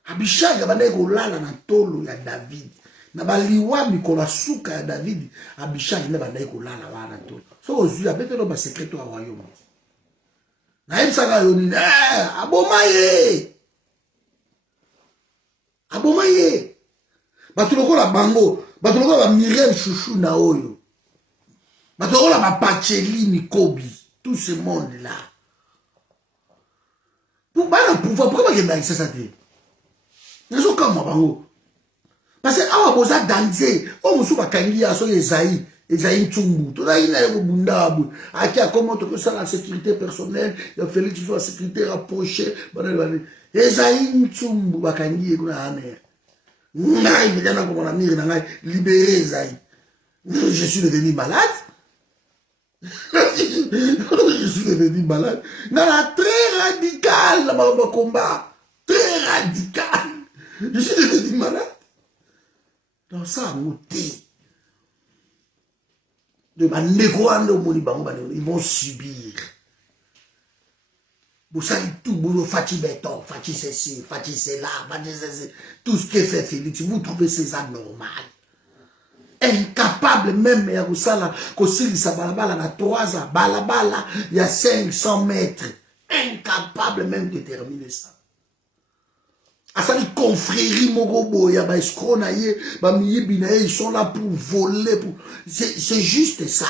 abishag bande ko lala na tolo ya David na baliwa mikolo suka ya David abishag ne bande ko lala wana tolo so ozu abete no ba secret wa royaume na imsaka yoni abomaye batulokola bango batulokola ba Miriam Chouchou na oyo batulokola ba Pachelini Kobi tout ce monde là pour bana pouvoir pourquoi ba kenda ça te nazo kama bango parce que awa boza danser o musu bakangi ya so Esaïe Ntumbu, tout ça, il y a un bundabu. Aki a comment que ça la sécurité personnelle, il a fallu que tu sois la sécurité rapprochée. Esaïe Ntumbu, bakangi et kuna ane. Ngai, mais yana comme on a mis libérer Esaïe. Je suis devenu malade. Je suis devenu malade. Nana très radical, le combat. Très radical. Je suis devenu malade. Dans ça, monter. De ils vont subir. Vous savez tout, vous Fati Béton, Fati ceci, Fati cela, tout ce que fait Félix, vous trouvez ça normal. Incapable même, il y a ça, il y a 3 ans, balabala, il y a 500 mètres. Incapable même de terminer ça. Asali confrérie Morobo, ya ba escroc na ye, ba miyebi na ye, ils sont là pour voler. C'est juste ça.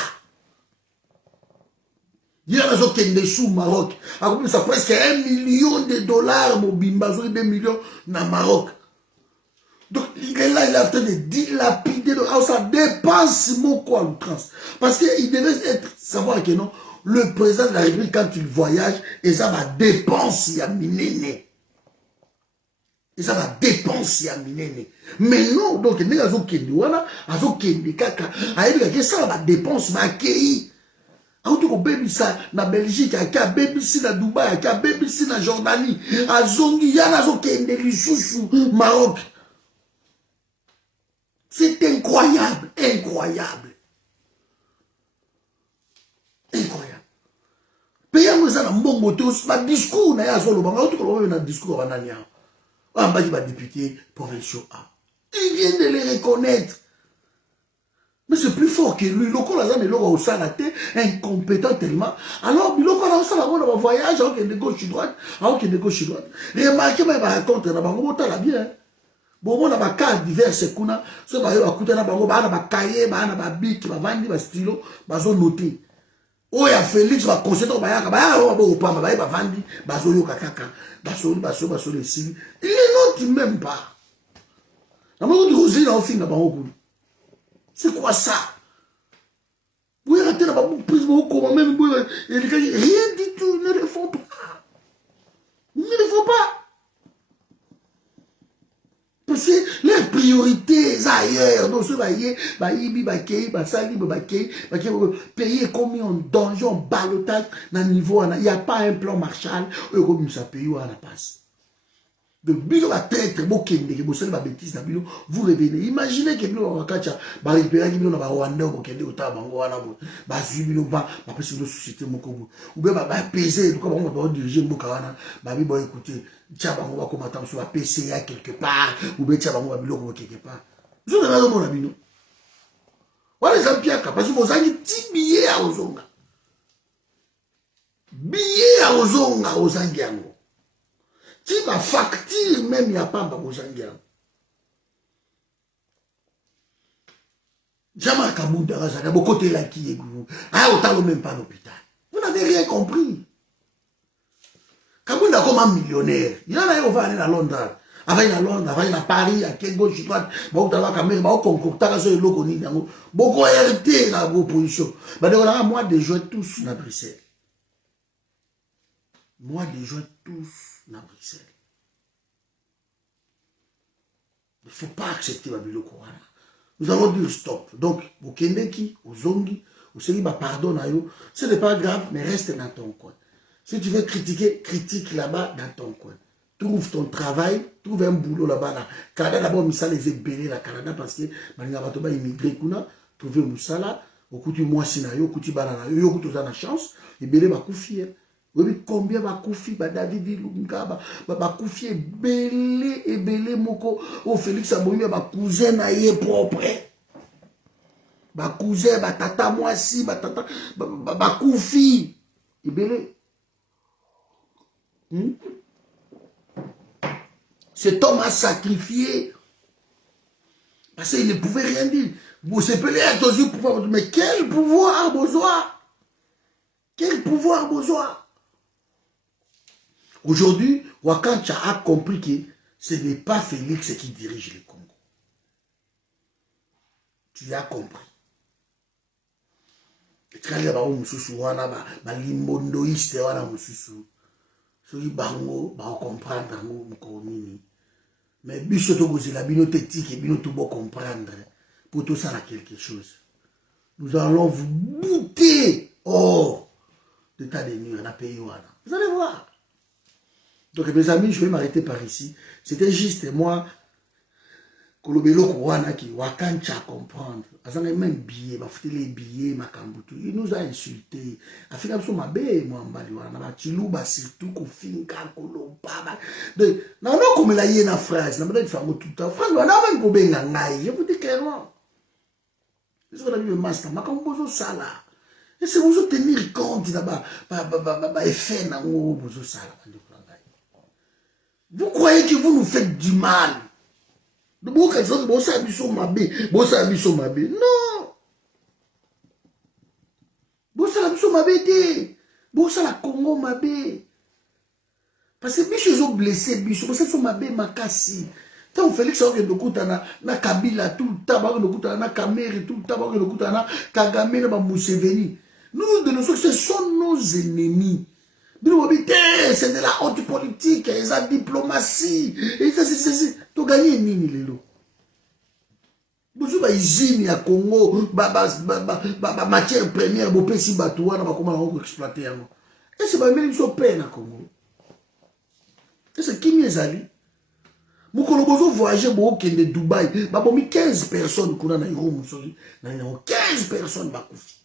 Il y a raison qu'il y a sous Maroc. Ça presque $1 million, Mobimba, 2 millions na Maroc. Donc il est là, il est en train de dilapider. Ça dépense mon quoi l'outrance. Parce qu'il devait savoir que non, le président de la République, quand il voyage, et ça va dépenser, il y a minéné. Et ça va dépenser à minéné. Mais non, donc, il y a des kaka. Ça va dépenser, mais accueilli. En baby ça, na Belgique, il y a baby si na Dubaï, il y a baby si na Jordanie, à Zongi, il y a des Maroc. C'est incroyable, incroyable. Incroyable. Payons ça dans mon moto, ma discours, na ya solo, na discours, en bas, il va député provinciaux A. Ils viennent de les reconnaître. Mais c'est plus fort que lui. Le Colazan est là au salaté, incompétent tellement. Alors, il va voyage, alors qu'il est de gauche droite, alors qu'il est de gauche droite. Remarquez, mais il va raconter, il va bien. Bon, on a des cas divers, c'est qu'on a, ce va écouter, on a des cahiers, on a des bics, on a des stylos, on a noté. Oh, il y a Félix, il va concéder au Bayaka, il va vendre, il ne note même pas. C'est quoi ça? Vous regardez la prise même rien du tout, ne le font pas. Ne le font pas. Parce que leurs priorités ailleurs, donc ceux pays commis en danger, en balotage, dans le niveau, il n'y a pas un plan Marshall, comme ça pays où on a passé. Donc, bino va traître, bon kende, que bossez ma bêtise, na bino, vous revenez. Imaginez que bino va kacha, ba récupérer que bino na ba Rwanda, bon kende, ota bango wana bon, ba suivi bino ba pesi bino société moko bon, ou bien ba peser, comme on va diriger moko wana, ba bi bon écoutez, tia bango ba comme attendre sur la PCA quelque part, ou bien tia bango ba biloko quelque part. Vous avez raison mon bino. Voilà les ampiaka, parce que vous avez petit billet à ozonga. Billet à ozonga aux angiango. Si ma facture même il n'y a pas aux angiango. Jamais Kabunda Razana, beaucoup de là qui est gourou. Ah, autant même pas l'hôpital. Vous n'avez rien compris. Kabunda comme un millionnaire. Il y en a qui vont aller à Londres. Avant à Londres, avant à Paris, à quel gauche, droite, beaucoup de la caméra, beaucoup de concours, sur le logo, beaucoup de RT dans la position. Mais on a moi de jouer tous à Bruxelles. Moi de jouer tous à Bruxelles. Il ne faut pas accepter la bilo Corana. Nous allons dire stop. Donc, au Kendeki, au Zongi, au Seriba, pardon, ce n'est pas grave, mais reste dans ton coin. Si tu veux critiquer, critique là-bas dans ton coin. Trouve ton travail, trouve un boulot là-bas. Là. Canada, d'abord, Missal les ébélés, la Canada, parce que Maningabatoba immigré, trouver Moussala, au coup du mois Sinayo, au coup du banana, au coup de la chance, ébélé va couffir. Oui, combien va couffir, David Lunga, va couffir, belé, moko, oh Félix Aboumi, va cousin naïe propre. Va cousin, va tata moi si, va tata, va couffir, ébélé. Cet homme a sacrifié parce qu'il ne pouvait rien dire. Vous s'appelez à tous les pouvoirs, mais quel pouvoir a besoin? Quel pouvoir a besoin? Aujourd'hui, Wakancha a compris que ce n'est pas Félix qui dirige le Congo. Tu as compris. Et quand il y a un mususu, un limondoïste, un mususu, soki bango ba comprendre ngo mko nini mais biso to gozela bino tetique bino to bo comprendre pour tout ça là quelque chose nous allons vous bouter hors d'état de nuit na pays wana vous allez voir. Donc mes amis, je vais m'arrêter par ici. C'était juste moi kolobelo ko wana ki wakancha comprendre azanga même billet ba fouter les billets makambutu il nous a insulté afika biso mabe moi mbali wana ba chiluba surtout ko finka koloba donc na no comme la yena phrase na ba di fango tout temps phrase wana même ko benga ngai je vous dis clairement c'est ce qu'on a vu le master makambozo sala et c'est vous tenir compte là-bas ba effet na ngo bozo sala vous croyez que vous nous faites du mal? Non. La Congo mabe. Parce que bicho ont blessé, bicho, parce que sont mabe makasi. Tant Félix a na Kabila tout le temps, na Kamere tout le temps, na Kagame na Museveni. Nous de nos ce sont nos ennemis. C'est de la haute politique, et la diplomatie, et ça c'est tu gagnes nini lelo. Bozo ba usine ya Congo, matière première, bo pesi batouana ba comment on exploiter yango. Et c'est ba meli so peine na Congo. Et c'est qui ezali. Mukolo bozo voyager bo kende Dubaï, ba bomi 15 personnes kuna na yoro musoli, na 15 personnes ba kufi.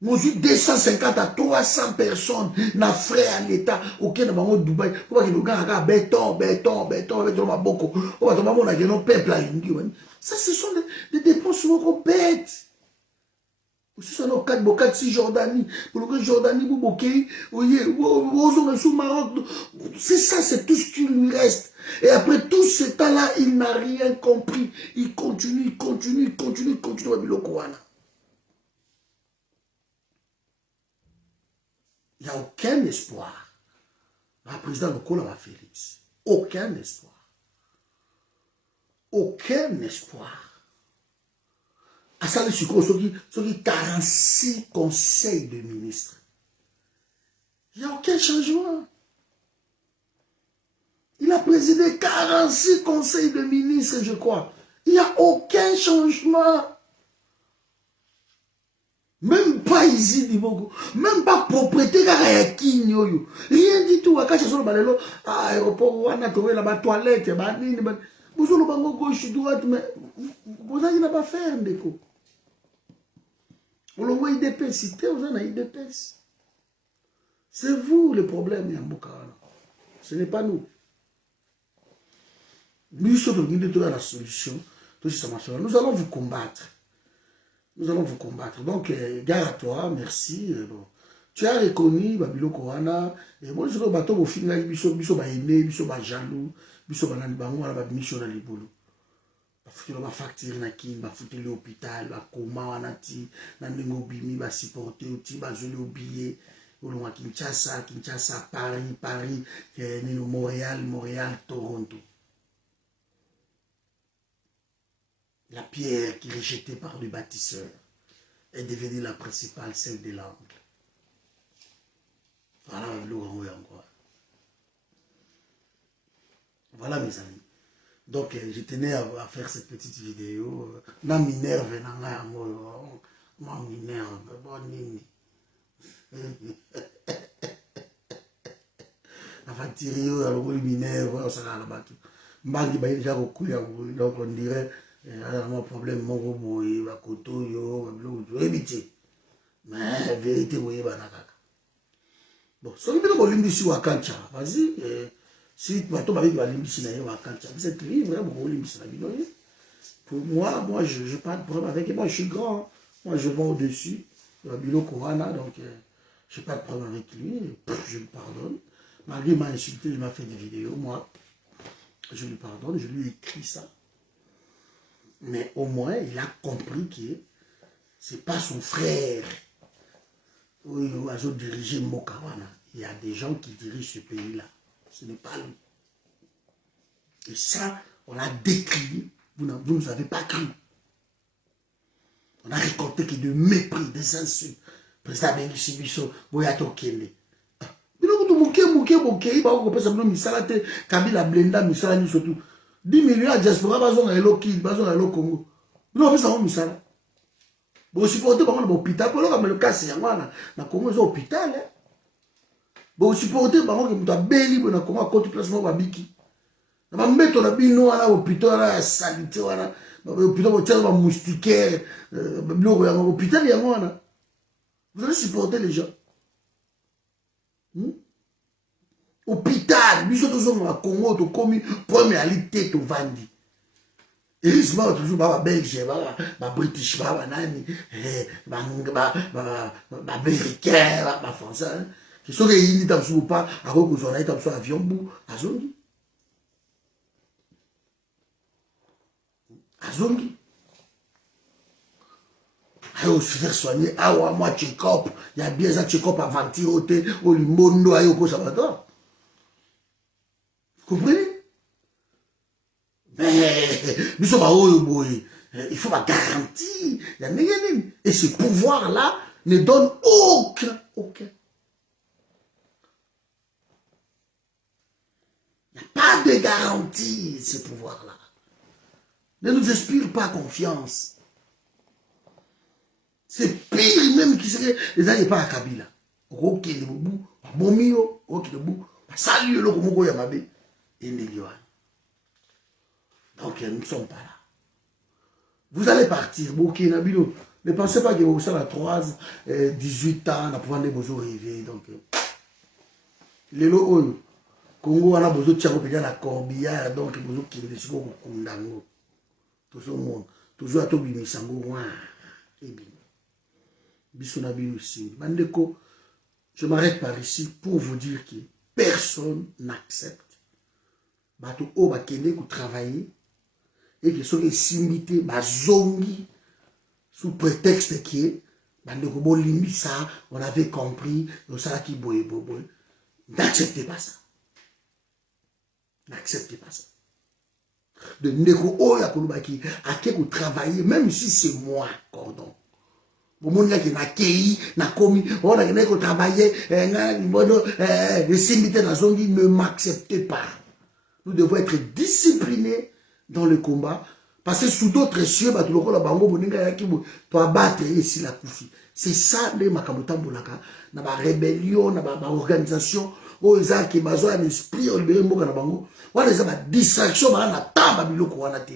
Nous avons 250 à 300 personnes na frais à l'État auquel nous avons Dubaï. Pour que nous avons béton, beaucoup. Pour que nous avons peuple à l'Indie. Ça, ce sont des dépenses bêtes. Ce sont nos 4 6 Jordanie. Pour que Jordanie, vous bokeh, Maroc. C'est ça, c'est tout ce qui lui reste. Et après tout ce temps-là, il n'a rien compris. Il continue. Il n'y a aucun espoir. Le président Lokola va Félix. Aucun espoir. Aucun espoir. À ça, ce qui 46 conseils de ministres. Il n'y a aucun changement. Il a présidé 46 conseils de ministres, je crois. Il n'y a aucun changement. Même pas ici, même pas propriété kaka yoyo. Rien du tout. Akacha solo balelo aéroport wana towe la ba toilette ba nini ba. Bozolo bango gauche droite mais vous avez pas faire ndeko. On l'envoie IDP cité vous en a IDP. C'est vous le problème Yamboka. Ce n'est pas nous. Nous sommes la solution. Nous allons vous combattre. Nous allons vous combattre. Donc, gare à toi, merci. Bon. Tu as reconnu Babilo Korana. Et moi, je suis bateau au final, biso ba aimé, biso ba jaloux, biso ba nani bango, ba mission na libolo. Ba foutu ba facture na kin, ba foutu l'hôpital, ba koma wanati, na ndingo bimi, ba supporter outi, ba joli au billet. Olonga Kinshasa, Paris, Montréal, Toronto. La pierre qui est rejetée par le bâtisseur est devenue la principale, celle de l'angle. Voilà encore. Voilà mes amis. Donc je tenais à faire cette petite vidéo. Na minerve, ma minerve, bonne nini. Avantirio, alors le minerve, on s'en a là-bas tout. Mbangi ba déjà beaucoup, donc on dirait. Un problème mon robot va koto yo va éviter mais vérité oui va nakaka bon so libino ko limbisi wa kancha vas-y si bato ba va limbisi na yo wa kancha vous êtes libre bon limbisi na bino pour moi je pas de problème avec moi je suis grand moi je vends au-dessus Babilo Korana donc j'ai pas de problème avec lui je lui pardonne malgré il m'a insulté il m'a fait des vidéos moi je lui pardonne je lui ai écrit ça. Mais au moins, il a compris que ce n'est pas son frère. Oui, il a dirigé Mokawana. Il y a des gens qui dirigent ce pays-là. Ce n'est pas lui. Et ça, on l'a décrit. Vous ne nous avez pas cru. On a récolté que de mépris, des insultes. Président Bengi Sibiso, Boyato Kende. Kabila Blenda, Misala, surtout. 10 millions à diaspora, bazon à Elo Kid, bazon à Elo Congo. Nous avons ça en misala. Bon, supporter par l'hôpital, pour le cas, c'est na Congo, c'est hôpital. Bon, supporter par exemple, que tu as béli, na Congo, à côté placement Babiki. Na mettre na bino à l'hôpital, à la salité, à l'hôpital, au tiers, à moustiquaire, l'hôpital, il y a moi. Vous allez supporter les gens. Hôpital, biso tozonga na Congo to komi premièrealité to vandi. Heureusement toujours ba Belge, ba British, ba nani, ba américain, ba français. Qui sont réunis dans ce pas à cause qu'on a été dans ce avion bou azongi. Azongi. Ayo se faire soigner, awa moi check-up, il y a bien ça check-up avant tiroter au limondo ayo ko ça va toi. Vous comprenez? Mais, il faut la garantie. Et ce pouvoir-là ne donne aucun. Il n'y a pas de garantie, ce pouvoir-là. Ne nous inspire pas confiance. C'est pire même qui serait les années pas à Kabila. Ok, le boubou, bomio, ok, le boubou, salut le komoko yamabe. Donc nous ne sommes pas là. Vous allez partir, ne pensez pas que vous savez à 18 ans, on a pouvoir les besoins rêver. Donc, les lots, Congo, on a besoin de tirer la corbillard, donc besoin de tirer les au Kundango. Tout le monde, toujours à Tobi Misango, et bien. Bissonabi aussi. Bandeko, je m'arrête par ici pour vous dire que personne n'accepte. Bato o bakende ko travailler et que sont simité bazongi sous prétexte que bandeko bolimbi ça on avait compris ça qui boye. N'acceptez pas ça. N'acceptez pas ça. De ndeko o ya kolubaki ake ko travailler même si c'est moi cordon. Au monde qui n'a kéi, n'a commis, on a ko travailler les simité na zongi ne m'acceptez pas. Nous devons être disciplinés dans le combat Parce que sous d'autres cieux, bah, tout le monde a bango boninga yaki bo, to abattre ici la koufi. C'est ça, les makamotambolaka, na ba rébellion, na ba organisation, oh, ils qui bazo un esprit, on libère mboka na bango. Voilà, ils ont ma distraction, bah, na taba biloko wana te.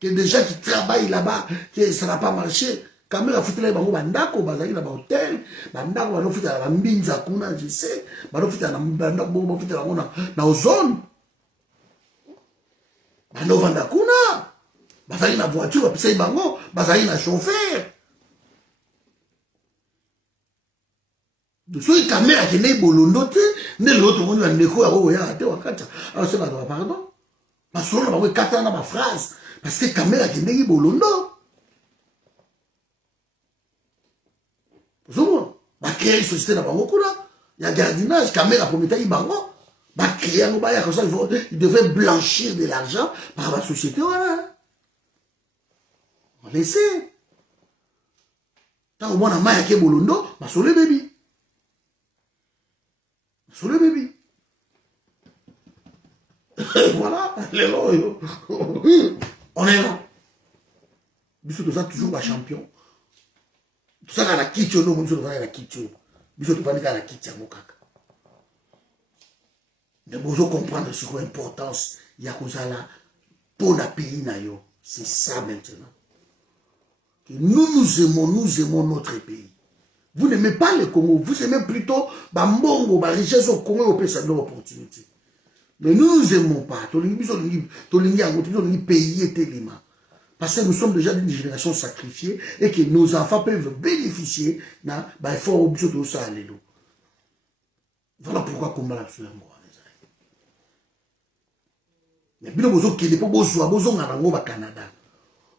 Que des gens qui travaillent là-bas, que ça n'a pas marché. Quand même, la foutue là, bango bandako, bazaki na ba hôtel, bandako, ba no foutue la mbinza kuna, je sais, ba no foutue na bandako, ba foutue la na ozone. Ba no vanda kuna. Bazali na voiture, bapisa bango, bazali na chauffeur. Soki caméra qui n'est bolondo te, ne l'autre monde va ndeko ya oya ate wakata. Alors c'est pas pardon. Parce que on va kata na ma phrase parce que caméra qui n'est bolondo. Zomo, ba créer société na bango kuna. Il y a gardinage, caméra pour mettre bango. Ba créer no ba ya comme ça il devait blanchir de l'argent par la société voilà. On laisse. Tant au moins na maya ke bolondo, ba sole baby. Sur le baby. Voilà, les loyaux. On est là. Bisous tout ça, toujours la champion. Tout ça, la kitchen, nous, nous, la kitchen. Bisous tout ça, la kitchen, mon caca. Mais vous comprendre sur l'importance, il y a comme ça là, pour le pays, c'est ça maintenant. Que nous aimons notre pays. Vous n'aimez pas le Congo, vous aimez plutôt Bambongo, la richesse au Congo, au pays, ça donne l'opportunité. Mais nous ne aimons pas. Parce que nous sommes déjà d'une génération sacrifiée et que nos enfants peuvent bénéficier d'un effort au de ça. Voilà pourquoi combat la suite. Mais bien, vous avez besoin de Canada.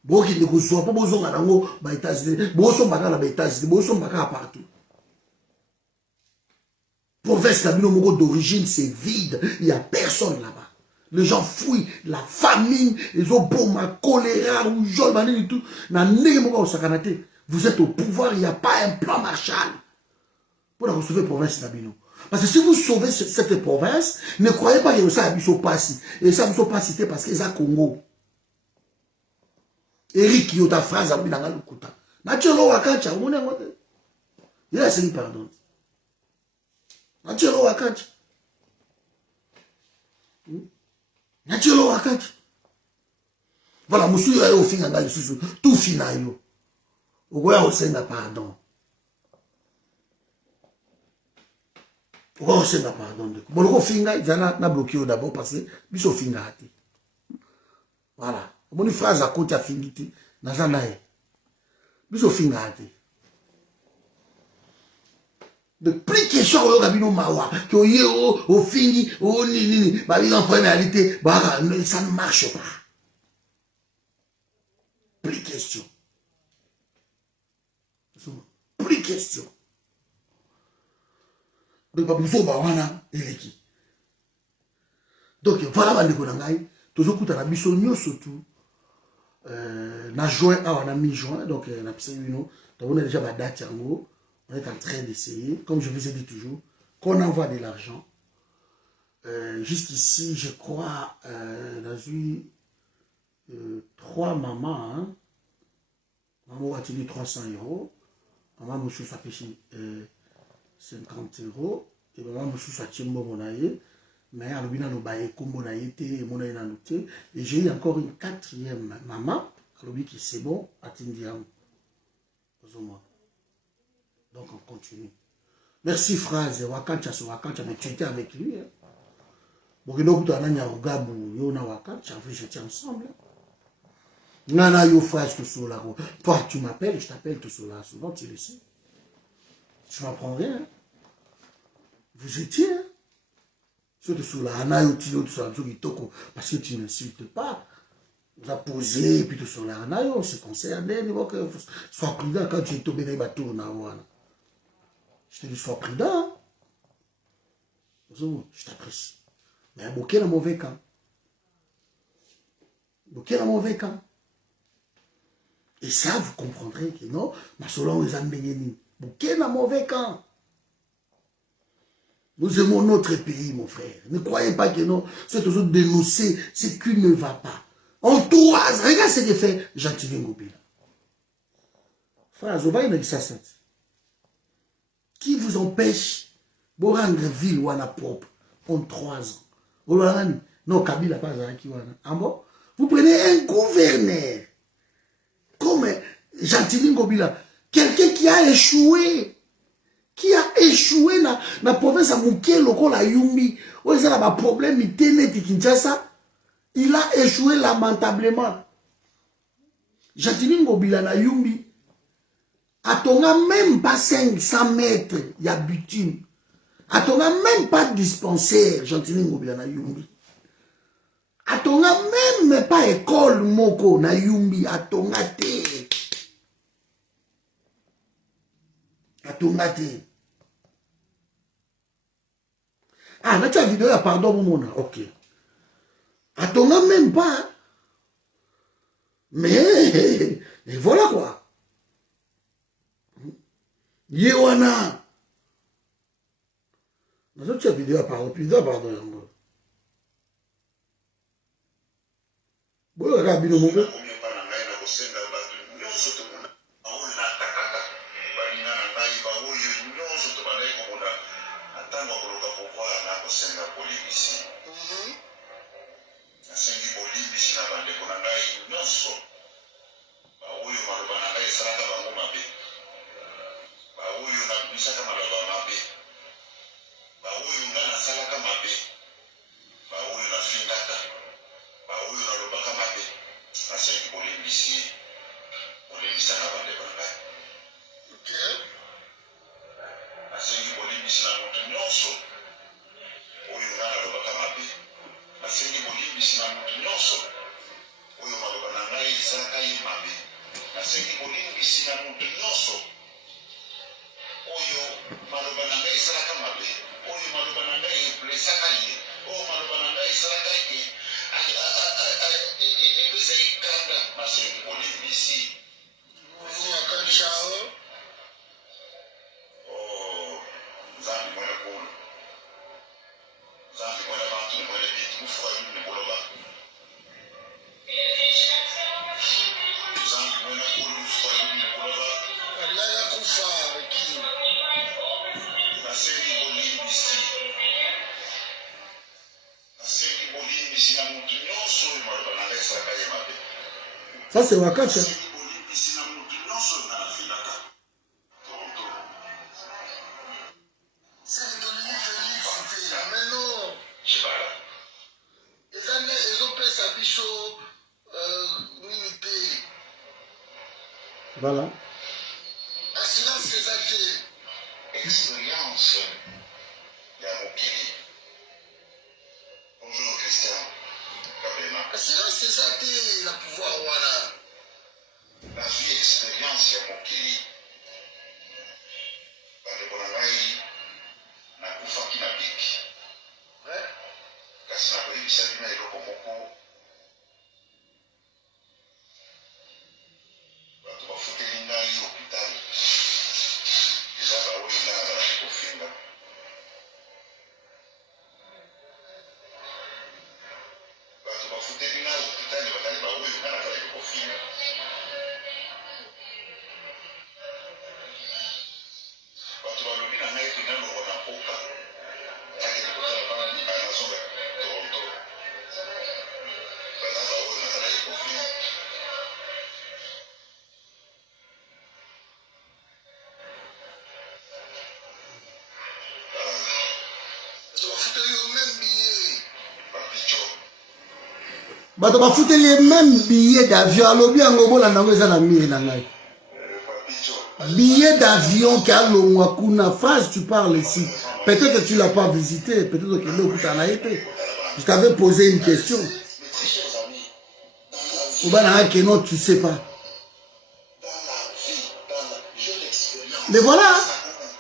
Boki ne kozwa po bozonga nango ba États-Unis boso mbaka na ba États-Unis boso mbaka partout. Province la bino moko d'origine c'est vide, il y a personne là-bas. Les gens fouillent la famine, ils ont bon ma choléra ou jaune banane et tout. Na ndenge moko osakanate. Vous êtes au pouvoir, il n'y a pas un plan Marshall pour la sauver province la bino. Parce que si vous sauvez cette province, ne croyez pas que ça a biso passi. Et ça biso passi parce que ça Congo. Eric Yota phrase à Binanga Lukuta. Nachelo Wakacha, on est moté. Il a essayé pardon. Nachelo Wakacha. Nachelo Wakacha. Voilà, monsieur est au fin à sous tout finayo. Au au Sénat pardon. Au Sénat pardon. Bon, au finga, il y en a bloqué d'abord parce que bis au finga. Voilà. Une phrase à côté à finité, n'a jamais. Bis au finga. De plus question au rabino mawa, que au fini, au nini, bah il en réalité, bah ça ne marche pas. Plus question. Plus question. Donc pas besoin bah wana eleki. Donc voilà bande konangai, toujours kuta na biso surtout. Na juin, on a mi-juin, donc on a pissé une donc on a déjà ma date en haut. On est en train d'essayer, comme je vous ai dit toujours, qu'on envoie de l'argent. Jusqu'ici, je crois, dans une 3 mamans, hein. Maman a tenu 300 €, maman monsieur a pêché 50 €, et maman monsieur a tenu mon aïe. Mais et j'ai eu encore une 4e maman qui c'est bon à Tindiam. Donc on continue. Merci phrase Wakancha sur Wakancha, mais tu étais avec lui. Bon, je tiens ensemble. Nana yo phrase tout cela. Toi tu m'appelles, je t'appelle tout cela. Souvent tu le sais. Tu m'apprends rien. Vous étiez. Surtout sur la Hanaï, parce que tu n'insultes pas. Vous avez posé, et puis tout sur la Hanaï, on se concerne, sois prudent quand tu es tombé dans les bateaux. Je te dis, sois prudent. Je t'apprécie. Mais un bouquet dans mauvais camp. Bouquet dans mauvais camp. Et ça, vous comprendrez que non, mais selon les Ambénéni, bouquet dans mauvais camp. Nous aimons notre pays, mon frère. Ne croyez pas que non, c'est toujours dénoncer ce qui ne va pas. En 3 ans, regarde ce que fait Gentilin Ngobila. Frère, Zoba, il a dit ça. Qui vous empêche de rendre ville ou à propre en 3 ans? Non, Kabila pas qui bon? Vous prenez un gouverneur comme Gentilin Ngobila, quelqu'un qui a échoué dans la province de Mouké, la Yumbi, où il y a un problème, il a échoué lamentablement. Gentilin Ngobila na Yumbi, atonga même pas 500 mètres, il y a bitume. Atonga même pas dispensaire, Gentilin Ngobila na Yumbi. Atonga même pas école moko na Yumbi, atonga te. Atonga te. Ah, na ta vidéo, pardon, mon ok. Atonga même pas. Mais, et voilà quoi. Yewana. Dans ta vidéo, pardon, pardon. Bon, regarde, bien, mon gars. Ça, c'est Wakacha. Voilà. Expérience. Bonjour Christian. C'est ça la pouvoir voilà. La vie expérience ya mokili. Bandeko na ngai nakufaki na biki. Kasi nakoyebisa bino eloko moko. Bato bafuteli ngai hôpital. Eza baoyo nga nazalaki kofinga. Bato bafuteli ngai hôpital bazali baoyo nga nazalaki kofinga. Bato balobi na ngai ete nalongo na mpoka. Yakende kotala bana na nazonga Toronto. Baza baoyo nazalaki kofinga. Bato bafuteli même billet d'avion alobi yango bolanda eza na mire na ngai. Billet d'avion qui a longwa kuna phrase tu parles ici. Peut-être que tu l'as pas visité, peut-être que le kutana été. Je t'avais posé une question. Ou ben que non, tu sais pas. Mais voilà,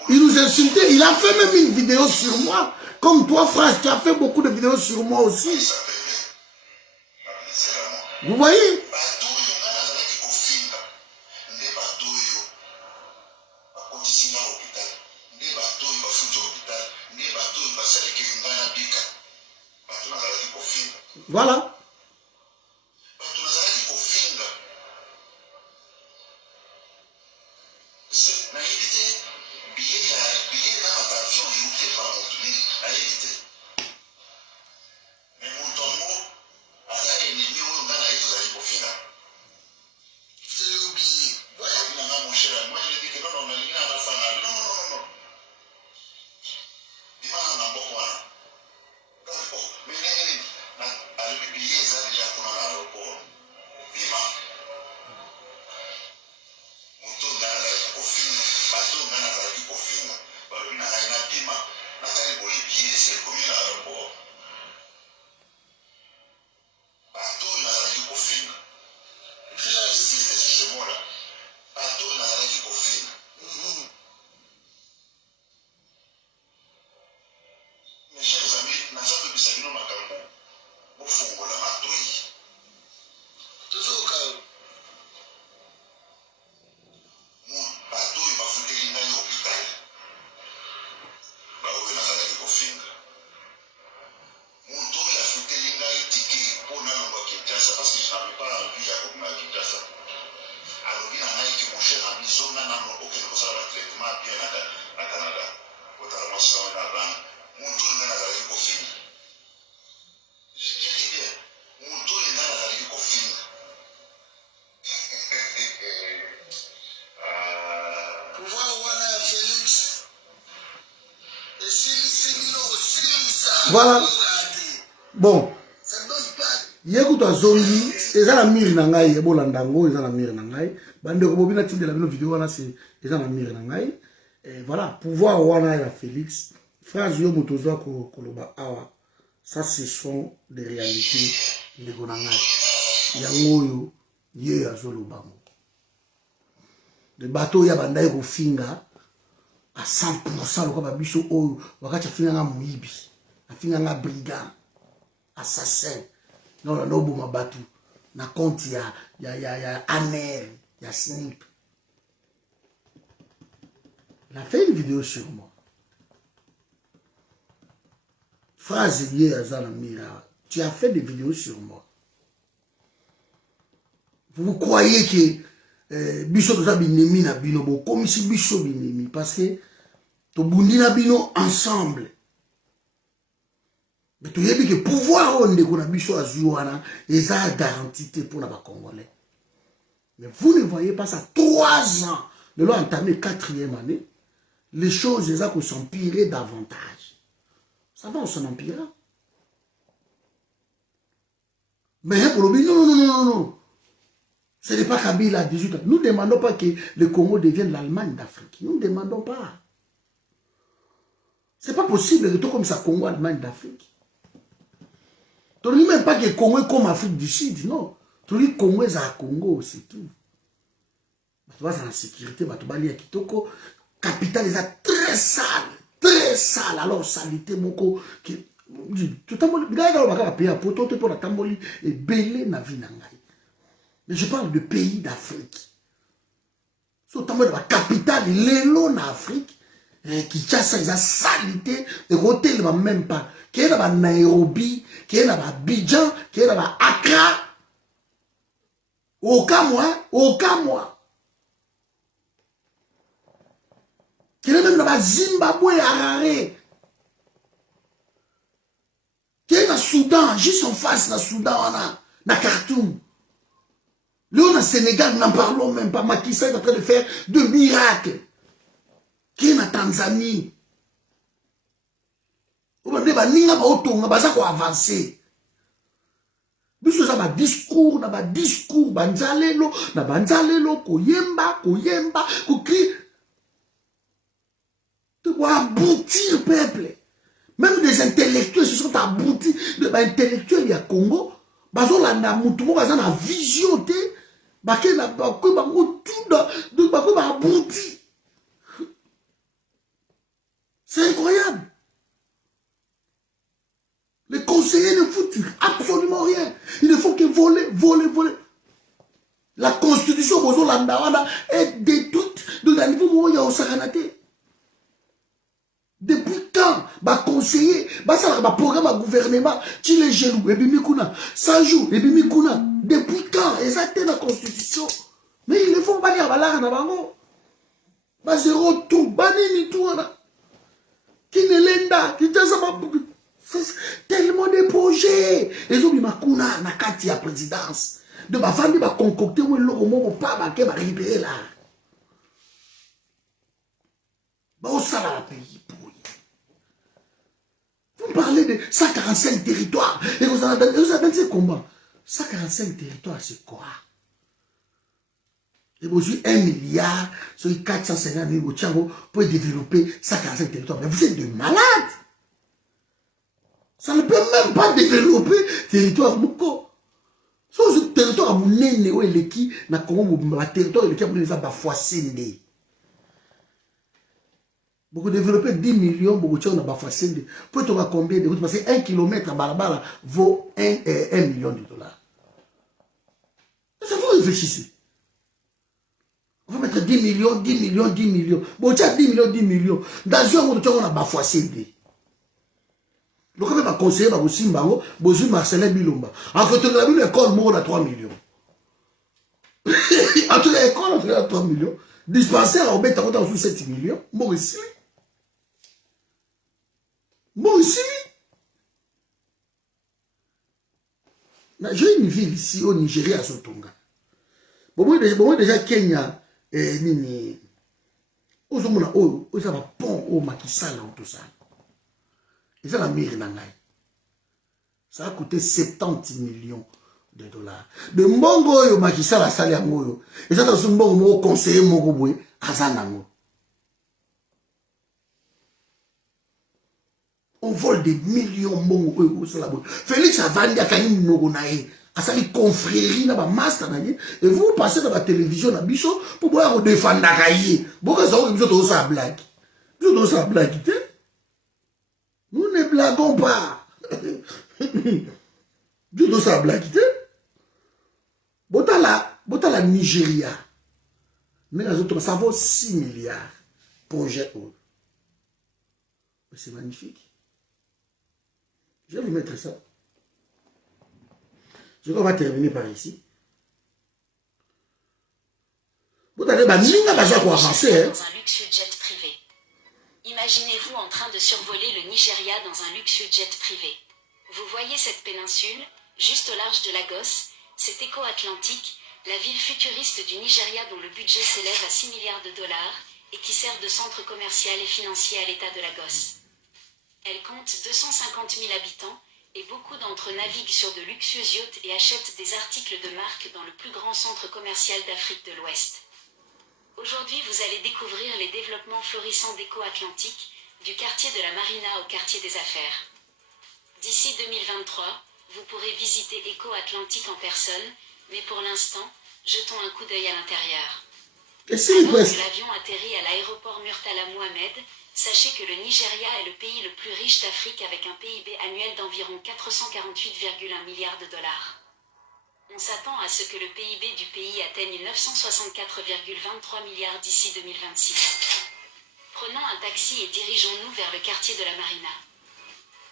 il nous insultait, il a fait même une vidéo sur moi. Comme toi, frère, tu as fait beaucoup de vidéos sur moi aussi. Vous voyez? Voilà. Voilà. Bon. Yekuto azongi, eza na mire na ngai, ebolandango, eza na mire na ngai. Bande ko bobina tinde la vidéo wana c'est eza na mire na ngai. Et voilà, pouvoir wana ya Félix. Phrase yo motozo ko koloba awa. Ça ce sont des réalités de gonanga. Yango yo ye azoloba mo. Le bateau ya bandai ko finga à 100% le quoi biso oyo wakati finga nga muibi. Afinga nga brigand, assassin. Non, non, bon, ma batou. Na compte, il y a Amer, il y a Snip. Il a fait une vidéo sur moi. Phrase liée à Zanamira. Tu as fait des vidéos sur moi. Vous croyez que Bicho de Zabinemi na bino, comme si Bicho Binemi, parce que to bundi na bino ensemble. Mais tu sais que pouvoir on est qu'on a bicho à Zouana et ça a garanti pour les Congolais. Mais vous ne voyez pas ça. 3 ans de l'ont entamé 4e année. Les choses les ont s'empirer davantage. Ça va, on s'en empirera. Mais pour le non. Ce n'est pas Kabila à 18 ans. Nous ne demandons pas que le Congo devienne l'Allemagne d'Afrique. Nous ne demandons pas. Ce n'est pas possible de tout comme ça, Congo, Allemagne d'Afrique. Tu ne dis même pas que le Congo est comme l'Afrique du Sud, non. Tu dis que le Congo est à Congo, c'est tout. Tu vas dans la sécurité, tu vas aller à Kitoko. Capitale est très sale. Alors, salité, moko. Tu as payé à poto, tu as tamboli et belé na vie nangai. Mais je parle de pays d'Afrique. So, tu as la capitale, l'élo en Afrique, qui chasse sa salité, et hôtel ne même pas. Qui est là-bas Nairobi, qui est là-bas Abidjan, qui est là-bas Accra. Aucun mois. Qui est même là-bas Zimbabwe, Harare. Qui est là Soudan, juste en face de Soudan, na Khartoum. Là, on a Sénégal, n'en parlons même pas. Macky Sall est en train de faire de miracles. Qui est là Tanzanie. On va dire que baza ko avancer. Biso za ba discours, banzalelo, ko yemba, ko cri. Tu dois aboutir, peuple. Même des intellectuels se sont aboutis. Les intellectuels, il y a Congo. Bazo la na mutumo, baza na vision te. Baké na bakwe bango tout bakwe ba abouti. C'est incroyable. Les conseillers ne foutent absolument rien. Il ne faut que voler. La constitution est détruite de la niveau où il y a au Saranate. Depuis quand conseiller, ça programme gouvernement, tu les genoux, et bimikuna, 100 jours, et bimikuna. Depuis quand? Et ça la constitution. Mais ils ne font pas dire balara na bango. Zéro tout, banini tout. Qui ne l'enda, qui t'a ça tellement de projets. Les hommes makuna na kati ya présidence. De ma famille va concocter où le moment pas baké va récupérer là. Au salaire pays pour. Vous parlez de 145 territoires. Et vous avez dit comment? 145 territoires, c'est quoi? Et vous avez 1 milliard sur 450 000 pour développer 145 territoires. Mais vous êtes de malades. Ça ne peut même pas développer territoire moko. So ce territoire munene ou eleki na Congo ma territoire eleki munene ba foisende. Beaucoup développer 10 millions beaucoup de na ba foisende. Pour tu vas combien de routes parce que 1 kilomètre à balabala vaut 1 million de dollars. Ça vous réfléchissez. On va mettre 10 millions. Bon tu as 10 millions. Dans un monde tu on a ba foisende. Donc, on va conseiller Bozu Marcelin Bilomba. En fait, on a vu l'école, on a 3 millions. En tout cas, l'école, on a 3 millions. Dispensaire, on met en sous 7 millions. Moi aussi. J'ai une ville ici au Nigeria, à Sotonga. Bon, moi, déjà, Kenya, Nini. Aux hommes, aux pont, au Macky Sall, tout ça. Et ça, la mire nangai. Ça a coûté 70 millions de dollars. De mbongo yo makisa la sali yango yo. Et ça dans mbongo mo conseiller moko boy azanango. On vole des millions mbongo yo ça la boy. Félix avandi akani mnogo na ye. Asali confrérie na ba master na ye. Et vous passez dans la télévision na biso pour boire défendre kaye. Boka ça biso to ça blague. Biso to ça blague. Nous ne blaguons pas. Biso to ça blague. Botala Nigeria. Mais les autres, ça vaut 6 milliards. Projet haut. C'est magnifique. Je vais vous mettre ça. Je crois qu'on va terminer par ici. Botala Baninga Baza quoi avancer. Dans un luxueux jet privé. Imaginez-vous en train de survoler le Nigeria dans un luxueux jet privé. Vous voyez cette péninsule, juste au large de Lagos. C'est éco-atlantique, la ville futuriste du Nigeria dont le budget s'élève à 6 milliards de dollars et qui sert de centre commercial et financier à l'état de Lagos. Elle compte 250 000 habitants et beaucoup d'entre eux naviguent sur de luxueux yachts et achètent des articles de marque dans le plus grand centre commercial d'Afrique de l'Ouest. Aujourd'hui, vous allez découvrir les développements florissants d'Éco-Atlantique, du quartier de la Marina au quartier des affaires. D'ici 2023, vous pourrez visiter Éco-Atlantique en personne, mais pour l'instant, jetons un coup d'œil à l'intérieur. Avant que l'avion atterrit à l'aéroport Murtala Mohamed, sachez que le Nigeria est le pays le plus riche d'Afrique avec un PIB annuel d'environ 448,1 milliards de dollars. On s'attend à ce que le PIB du pays atteigne 964,23 milliards d'ici 2026. Prenons un taxi et dirigeons-nous vers le quartier de la Marina.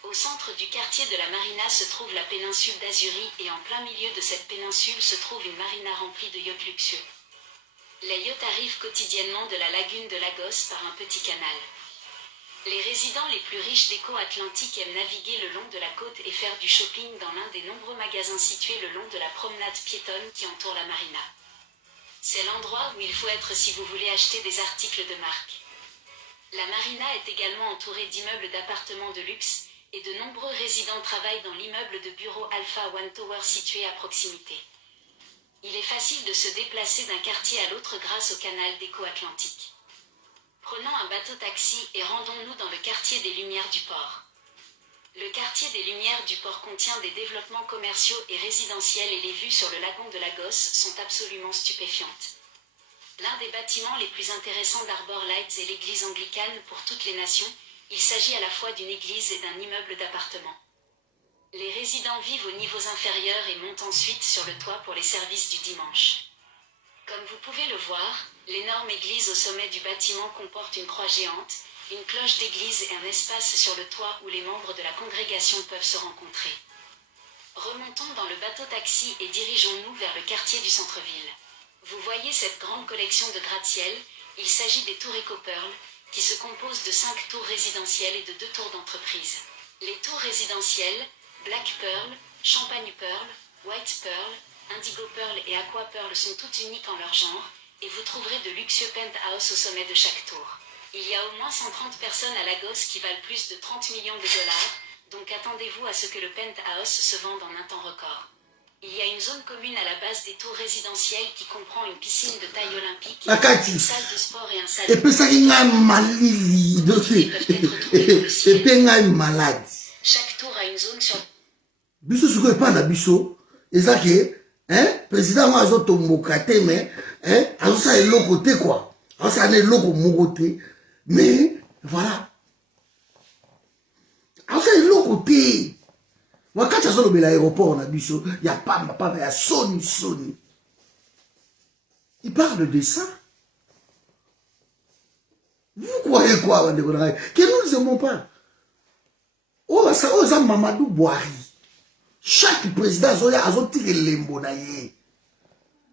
Au centre du quartier de la Marina se trouve la péninsule d'Azuri et en plein milieu de cette péninsule se trouve une marina remplie de yachts luxueux. Les yachts arrivent quotidiennement de la lagune de Lagos par un petit canal. Les résidents les plus riches d'Éco-Atlantique aiment naviguer le long de la côte et faire du shopping dans l'un des nombreux magasins situés le long de la promenade piétonne qui entoure la marina. C'est l'endroit où il faut être si vous voulez acheter des articles de marque. La marina est également entourée d'immeubles d'appartements de luxe, et de nombreux résidents travaillent dans l'immeuble de bureau Alpha One Tower situé à proximité. Il est facile de se déplacer d'un quartier à l'autre grâce au canal d'Éco-Atlantique. Prenons un bateau-taxi et rendons-nous dans le quartier des Lumières du Port. Le quartier des Lumières du Port contient des développements commerciaux et résidentiels et les vues sur le lagon de Lagos sont absolument stupéfiantes. L'un des bâtiments les plus intéressants d'Arbor Lights est l'église anglicane pour toutes les nations. Il s'agit à la fois d'une église et d'un immeuble d'appartements. Les résidents vivent aux niveaux inférieurs et montent ensuite sur le toit pour les services du dimanche. Comme vous pouvez le voir, l'énorme église au sommet du bâtiment comporte une croix géante, une cloche d'église et un espace sur le toit où les membres de la congrégation peuvent se rencontrer. Remontons dans le bateau-taxi et dirigeons-nous vers le quartier du centre-ville. Vous voyez cette grande collection de gratte-ciel, il s'agit des tours Eco-Pearl, qui se composent de 5 tours résidentielles et de 2 tours d'entreprise. Les tours résidentielles, Black Pearl, Champagne Pearl, White Pearl, Indigo Pearl et Aqua Pearl sont toutes uniques en leur genre, et vous trouverez de luxueux penthouse au sommet de chaque tour. Il y a au moins 130 personnes à Lagos qui valent plus de 30 millions de dollars, donc attendez-vous à ce que le penthouse se vende en un temps record. Il y a une zone commune à la base des tours résidentielles qui comprend une piscine de taille olympique, une salle de sport et un salon. Et puis ça y a malili, malade. Chaque tour a une zone sur. Biso suko pas na biso, ezake, président wa zo tomboka te mais azo ça est l'autre côté quoi. Alors ça est l'autre côté, mais voilà. Alors ça est l'autre côté. Wakati azolobela aéroport na biso, ya pamba ya Sony. Il parle de ça. Vous croyez quoi, Bandeko Nagai? Que nous ne aimons pas. Oh, ça, ça, Mamadou Bouhari. Chaque président a tiré lembo na ye.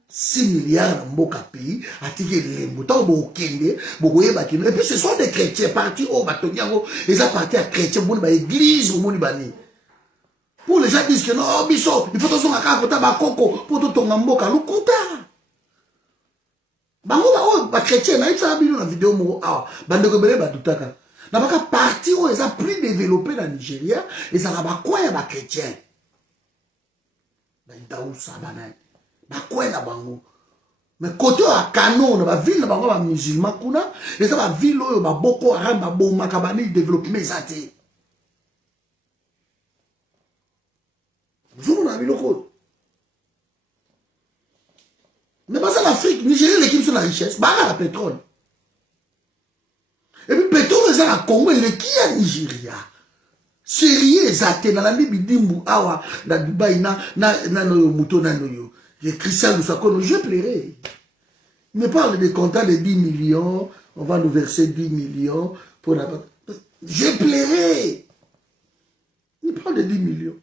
6 milliards dans mboka pays, a tiré lembo. Tant bon kende, bokoye bakino. Et puis ce sont des chrétiens partis au Batoniago, ils ont parti à chrétiens, bon ba église, bon bani. Pour les gens disent que non, biso, il faut que ça kota ba koko pour tout ton mboka lukuta. Bango ba chrétien na itsa bino na vidéo mo ah, bandeko bele ba dutaka. Na baka parti où ils ont plus développé dans Nigeria, ils ont ba quoi ba chrétien. baitausa banani bakwena bango mais côté à canon na ville na bango ba musulman kuna eza ba ville oyo ba boko haram ba bomaka bani développement ezate vous na biloko mais pas en Afrique Nigeria l'équipe sur la richesse ba la pétrole et puis pétrole eza na Congo l'équipe ya Nigeria sérieux ezate na libi dimbu awa na Dubaï na no muto na no Christian Lusakolo, je plairai. Il me parle des contrats de 10 millions, on va nous verser 10 millions pour la... Je plairai. Il me parle de 10 millions.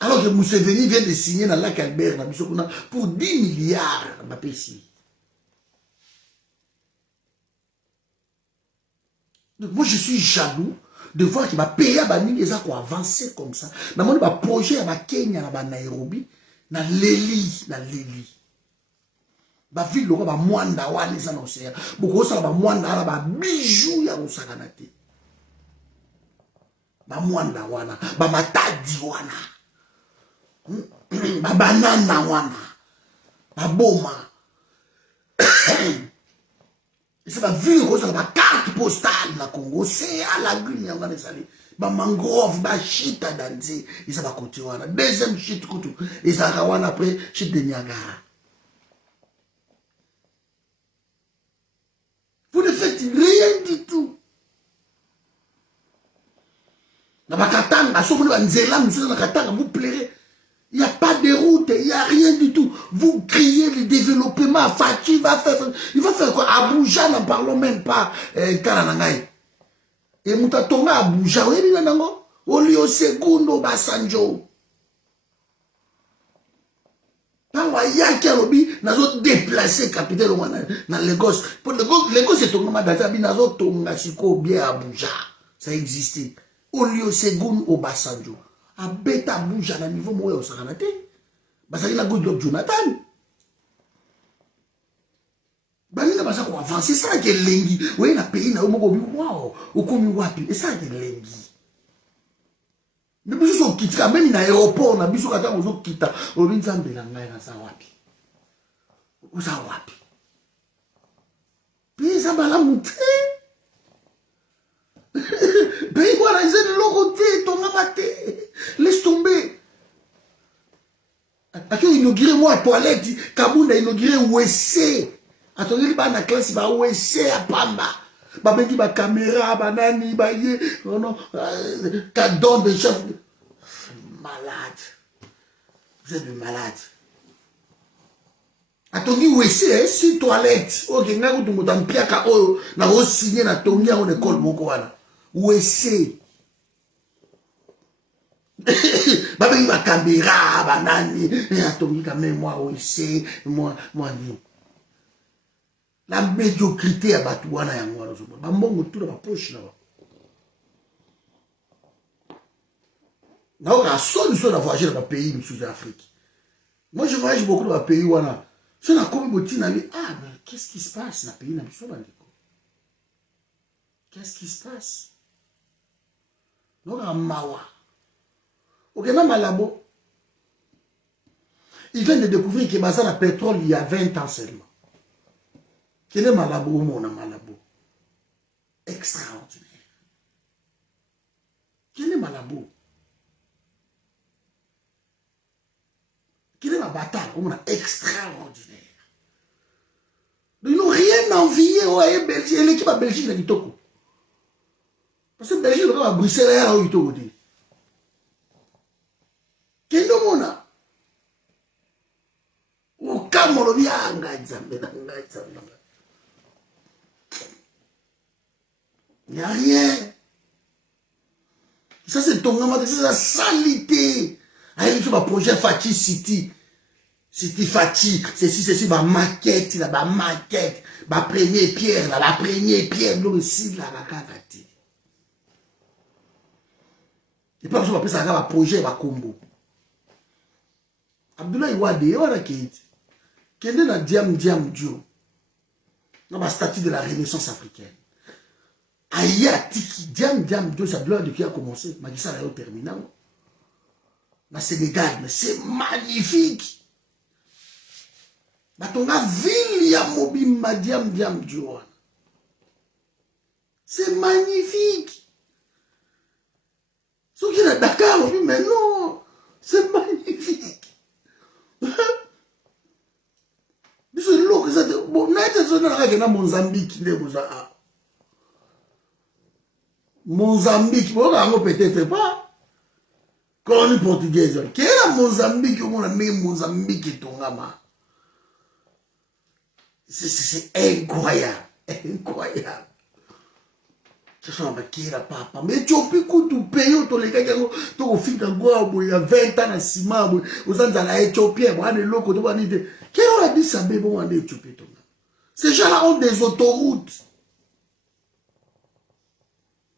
Alors que Mousseveni vient de signer dans Lac Albert pour 10 milliards. Donc moi je suis jaloux de voir qu'il va payer à Bani les quoi avancer comme ça. Dans mon projet à Kenya, à Nairobi, dans l'Eli. Ba ville le ba mwanda wana za l'océan. Beaucoup ça ba mwanda ba bijou ya musakanate. Ba mwanda wana, ba matadi wana. Ba banana wana. Ba boma. Et ça va vivre dans la carte postale na Congo, c'est à la lagune ya ngane sali. Ba mangrove, ba chita danze, et ça va côté wana. Deuxième chute kutu, et ça va wana après chute de Niagara. Vous ne faites rien du tout. Na ba katanga, sauf le nzela, monsieur na katanga, vous plairez. Il n'y a pas de route, il n'y a rien du tout. Vous criez le développement, Fati va faire... Il va faire quoi? Abuja, n'en parlons même pas. Kalanangaï. Et Moutatonga Abuja, oui, nanango. Olio Segundo Basanjo. Quand on y a qui a lobby, nous déplacé capitaine dans Lagos. Pour Lagos, c'est ton nom d'Atabi, nous avons tonga siko bien Abuja. Ça existait. Olio Segundo Basanjo. A beta bouja na niveau moyo sakanate basali na Goodluck Jonathan bani na basa ko avancer ça que lengi oui na pays na moko wow ukomi wapi et ça que lengi mais biso so kitika même na aéroport na biso kata ozo kita olinzambe na ngai na sa wapi uza wapi pisa bala muté pays voilà ils ont le côté ton amaté laisse tomber. Attends, inauguré moi toilette, Kabunda inauguré WC. Attends, il va dans la classe, il va WC à Pamba. Ba bengi ba caméra, ba nani, ba yé, non, cadon de chef. Malade. Vous êtes des malades. Attends, WC, si toilette. Ok, nga ko tumuta mpiaka oyo na o signer na tongi en école moko wana. WC. Babi ba caméra banani atongi quand même moi aussi moi ni la médiocrité à batouana ya ngwana zo ba mbongo tout dans poche là na on solution de voyager dans le pays sous Afrique. Moi je voyage beaucoup dans le pays wana je na comme botina mais ah mais qu'est-ce qui se passe dans le pays na biso bandiko? Qu'est-ce qui se passe? Donc à Mawa ok, non, Malabo, il vient de découvrir que Bazar a pétrole il y a 20 ans seulement. Quel est Malabo, mon Malabo? Extraordinaire. Quel est Malabo? Quel est ma bataille? Extraordinaire. Ils n'ont rien envié au Belgique. Et l'équipe à Belgique, il a dit Toko. Parce que Belgique, il a Bruxelles, il a dit Toko. Kendo mona ukamolo byanga nzambe na ngai nzambe. Il n'y a rien. Ça c'est ton gamin, c'est la salité. Aïe, tu vas projet Fati City. City Fati, ceci, ma maquette, là, ma maquette, ma première pierre, là, la première pierre, nous aussi, là, la kakati. Et pas besoin de ça, un projet, ma combo. Abdoulaye Wade, on a qui est dans Diam Dio, dans la statue de la Renaissance africaine. Aïe, Tiki, Diam Dio, c'est Abdoulaye qui a commencé, Magissa a terminé. na Sénégal, mais c'est magnifique. Batonga ville ya Mobimba diam Diouane. C'est magnifique. Ce qui est à Dakar, on dit, mais non, c'est magnifique. C'est l'eau que ça. Bon, on a Mozambique, Mozambique, peut-être pas. Colonie portugaise. Quelle est Mozambique? On a mis Mozambique et Tongama. C'est incroyable. Incroyable. Ce sont qui la papa. Mais tu as pu tout payer, tu les gars, tu as fait un gros, il y a 20 ans à Sima, aux ans à l'Éthiopie, on a des locaux, on a dit, quest a dit ça, mais bon, on a Éthiopie. Ces gens-là ont des autoroutes.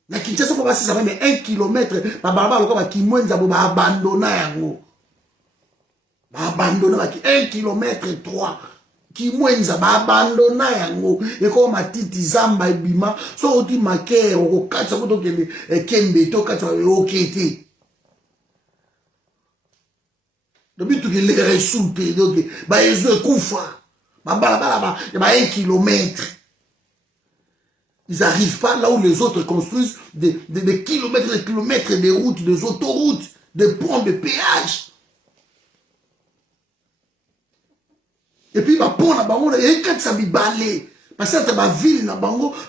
Mais qui ça va ça mais 1 kilomètre, par barba, qui moins ça va abandonner yango. Va abandonner 1 kilomètre 3. Qui moins ça va abandonner yango. Et comme ma titi zamba ebima, so oti maké au katsa ko to kembe to katsa okete. Depuis tout que les ressoute donc ba ezo kufa. Ba bala il y a 1 kilomètre. Ils n'arrivent pas là où les autres construisent des kilomètres et des kilomètres de routes, des autoroutes, des ponts de péage. Et puis, ma pont, il y a quand ça va balai. Parce que ma ville,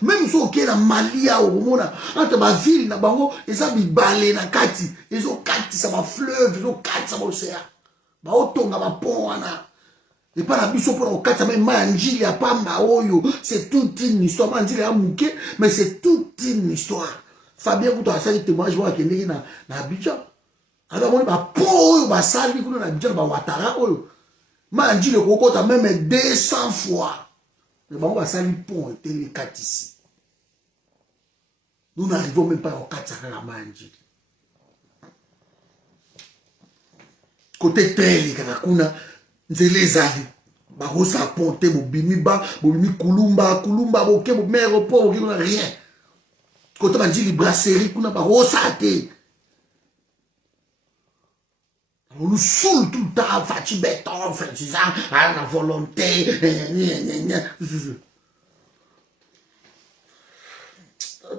même si on est en Mali, entre ma ville, ils ont balai na kati. Ils ont kati, ça va fleuve, ils ont kati, ça va océan. Ba otonga ma pont, et pas la biso pour le même manjili ya pamba oyo, c'est toute une histoire. Manjili ya mouké, mais c'est toute une histoire. Fabien Kouto a sali témoignage à Kennedy na Abidjan. Alors on va pour ba sali kuna na Abidjan ba Ouattara oyo. Manjili koko ta même 200 fois. Mais bon on va sali pont et les 4 ici. Nous n'arrivons même pas au 4 à la manjili. Côté train kakuna nzele ezali bakosa ponte bobimi kulumba boke bo aéroport boke kuna rien côté banjili brasserie kuna bakosa te on nous saoule tout le temps fati béton ça à la volonté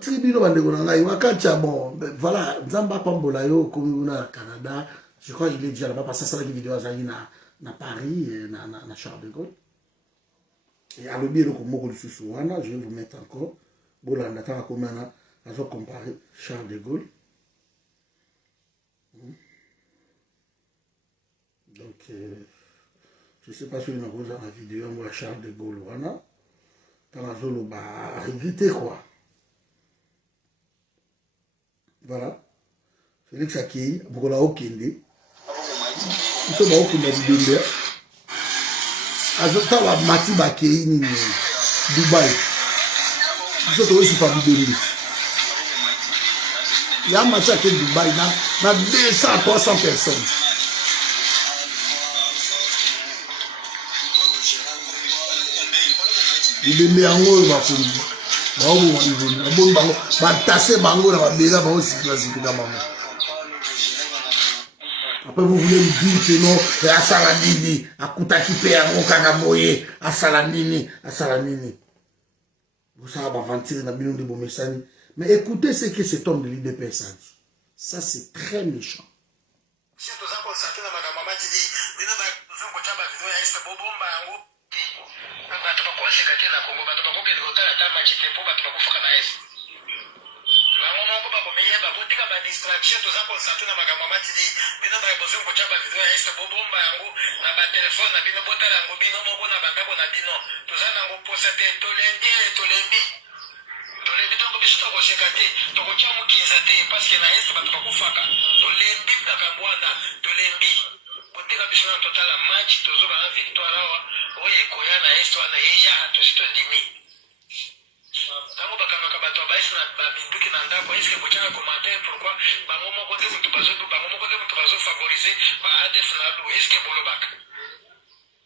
tribino bandeko na ngai wakacha bon voilà nzamba pambola yo komi kuna Canada. Je crois qu'il est déjà là-bas parce que ça, c'est la vidéo à Paris, à Charles de Gaulle. Et à l'objet de Komoko je vais vous mettre encore. Bon, là, on attend comment on va comparer Charles de Gaulle. Donc, je ne sais pas si vous avez la vidéo, moi, Charles de Gaulle, voilà. Dans la zone, bah, éviter quoi. Voilà. Félix Akei, Bokola Okende. Ils sont beaucoup de Bibé. Azota wa mati bakei ni Dubaï. Ils sont aussi pas Bibé. Il y a un match à Dubaï, na 200 300 personnes. Bibé yango ba pour. Ba tasser bango na ba bela ba aussi classique maman. Après, vous voulez me dire que non, à Salandini, à Koutakipe, à Mokangamoye, à Salandini. Vous savez, on va mentir dans le de Bomessani. Mais écoutez ce que cet homme de l'IDPS a dit. Ça, c'est très méchant. Distraction to za concentre na makambo matidi bino ba besoin ko chaba video ya este bobomba yango na ba telefone na bino botala yango bino moko na ba ndako na bino to za nango posate tolendi donc biso to ko shekate to ko chamu kinzate parce que na este ba to ko faka tolembi na kabwana tolembi boteka biso na total match to zo ba victoire awa oye koya na este wana eya to sito dimi tango bakamaka bato baisi na babinduki na ndako eske botyaka commentaire pourquoi bango moko te mutu bazofavorize ba ADF na lu eske bolobaka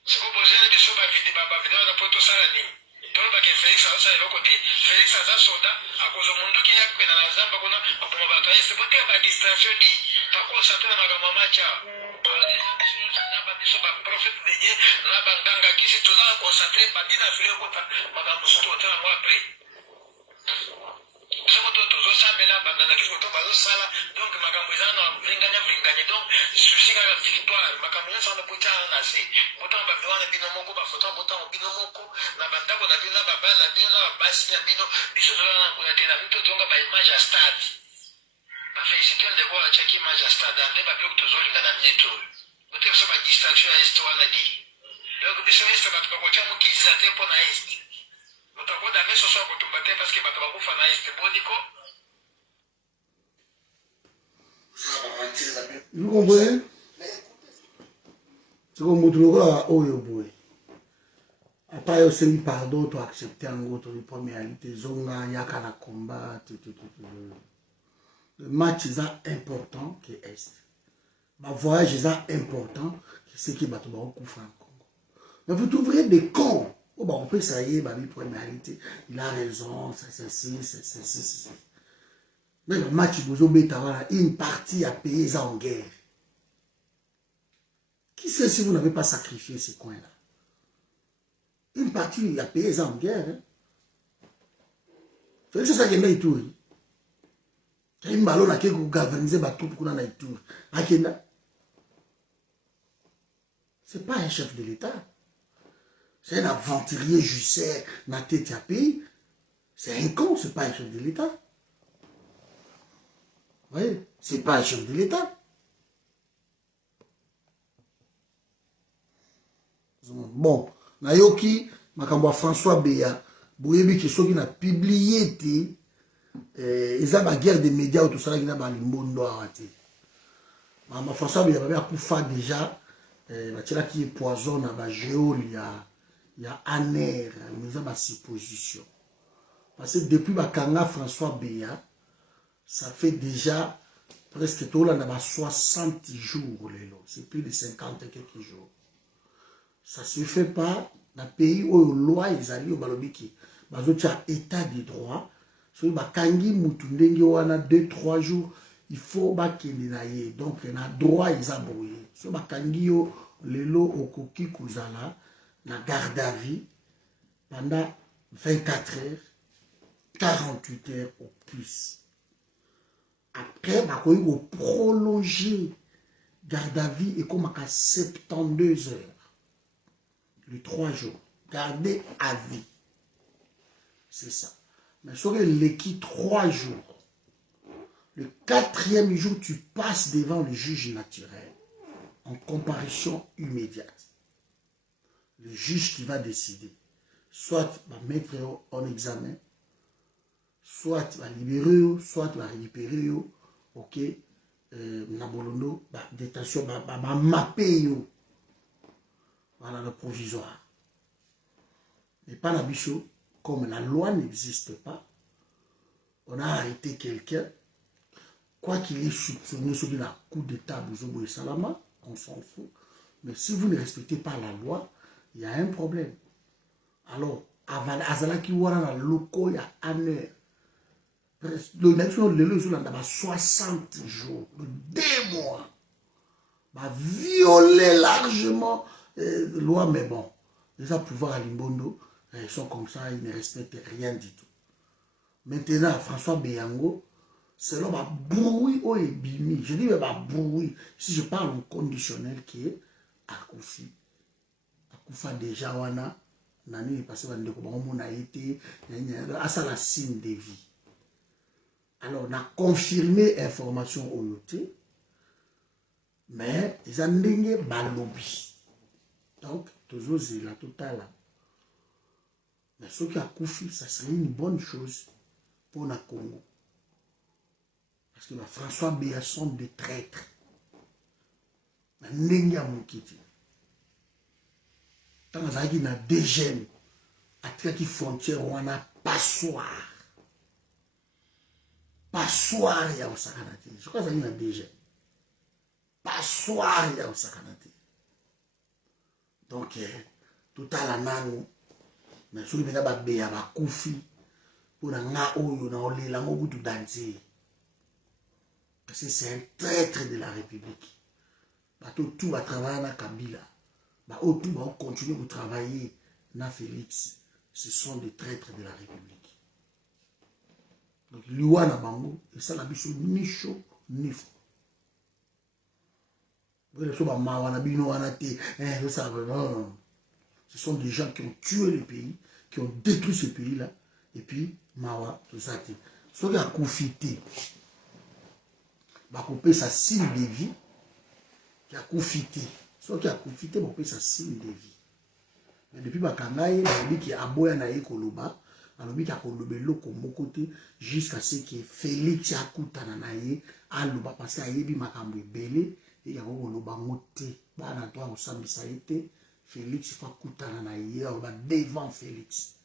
siko bozela biso bavideo na po tosala nini tolobaka Félix azosala eloko te Félix aza soda akozwa munduki yakupena na zamba kuna bakoma bato ese botyaka badistraction di takoncentre na makambo ya match awa na babiso baprofete de Dieu na banganga kisi toza na concentre babina file kota makambo mosusu otala yango apres biso moto tozosambela bandanda kisi koto bazosala donc makambo eza na vinganya donc susi kaka victoire makambo nyonso wana botana na se botana bavideo wana bino moko bafoto botana bino moko na bandako na bino na babana na bino na babasi na bino biso toza na kuna te na bino totonga baimage ya stade bafélicité ndeko achaki image ya stade nde babiloko tozolinga na mineto oyo otekisa badistraction ya este wana di donc biso este bato bakotya mokilisa te mpo na este moto akodame soso akotumba te parceke bato bakufa na este boniko vous comprenez? C'est comme Moutouloka, Oyo Boy. Après, on s'est pardon, tu as accepté en gros, tu as première réalité, Zonga, Yakana combat, tout. Le match est important qui est Est. Le voyage est important qui c'est qui va te voir au coup franc. Mais vous trouverez des cons. Oh, bah, on peut ça y est, bah, première réalité, il a raison, c'est. Mais le match, vous avez une partie à payer ça en guerre. Qui sait si vous n'avez pas sacrifié ces coins-là? Une partie à payer ça en guerre. Hein? C'est ça qui est tout. Il y a une ballon qui a galvanisé ma troupe qu'on a tout. C'est pas un chef de l'État. C'est un aventurier jussaire, na tête à pays. C'est un con, c'est pas un chef de l'État. Vous voyez, c'est pas un chef de l'État. Bon, Nayoki, Makamba François Beya, Boyebi qui sont qui n'a publié, ils ont la guerre des médias, tout ça, qui n'a pas le monde arrêté. Makamba François Beya, il a fait déjà, il qui est poison, il y a géol, il y a aner, mais il y a supposition. Parce que depuis Makanga François Beya, ça fait déjà presque tout là, 60 jours, c'est plus de 50 et quelques jours. Ça ne se fait pas dans le pays où les lois sont allées au Balobiki. Parce que tu as état de droit. Si tu as 2-3 jours, il faut qu'il y ait. Donc, il y a droit à brouiller. Si tu as les lois au coquille Kouzala, la garde à vie, pendant 24 heures, 48 heures au plus. Après, il faut prolonger garde à vie et comme à 72 heures. Les 3 jours. Garder à vie. C'est ça. Mais sur l'équipe 3 jours, le 4e jour, tu passes devant le juge naturel en comparution immédiate. Le juge qui va décider. Soit va mettre en examen, soit va libérer, soit va récupérer, ok, Nabolondo, détention, va mapper. Voilà le provisoire. Mais pas la bichot, comme la loi n'existe pas, on a arrêté quelqu'un, quoi qu'il ait soupçonné sur la coup d'état Bouzobo et Salama, on s'en fout. Mais si vous ne respectez pas la loi, il y a un problème. Alors, Azalaki Wara la loco, il y a un heure. Le même chose, le jour, on a 60 jours, 2 mois, va violer largement. Loi, mais bon, les pouvoirs à Limbondo, ils sont comme ça, ils ne respectent rien du tout. Maintenant, François Beyango, c'est l'homme à bruit ou bimi. Je dis même à bruit. Si je parle en conditionnel qui est Akoufi. Akoufa déjà, wana, nani est passé, on a été, à ça la signe de vie. Alors, on a confirmé information au yoté, mais ils ont donné balobi. Donc, toujours c'est la totale. Mais ce qui a Koufi, ça serait une bonne chose pour le Congo. Parce que François Béa sont des traîtres. Nengi a moukiti. Tant qu'il y a des jeunes, à travers qui frontière, on a passoire. Passoire, il y a au Sakanati. Je crois qu'il y a des jeunes. Passoire, il y a au Sakanati. Donc, tout à la nano, mais si vous avez un koufi, pour un oyo na ole la mobu tout danser. Parce que c'est un traître de la République. Tout va travailler dans Kabila. Tout va continuer de travailler dans Félix. Ce sont des traîtres de la République. Donc, Luana Bango, et ça la biso ni chaud ni froid. Ce sont des gens qui ont tué le pays, qui ont détruit ce pays-là. Et puis, Mawa, tout ça. Ce qui a profité, on peut sa signe de vie, qui a profité. Ce qui a profité, on peut sa signe de vie. Mais depuis Bakangaï, on a dit qu'il y a Aboya Naye Koloba, on a dit qu'il y a Kolobe Loko Mokote, jusqu'à ce que Félix Yakutana Naye, Aloba, parce qu'il y a Yebi Makambo Belé, et il y a Koloba Mote, Bana Toa Osambi Saïte, Félix Yakutana Naye, on va devant Félix.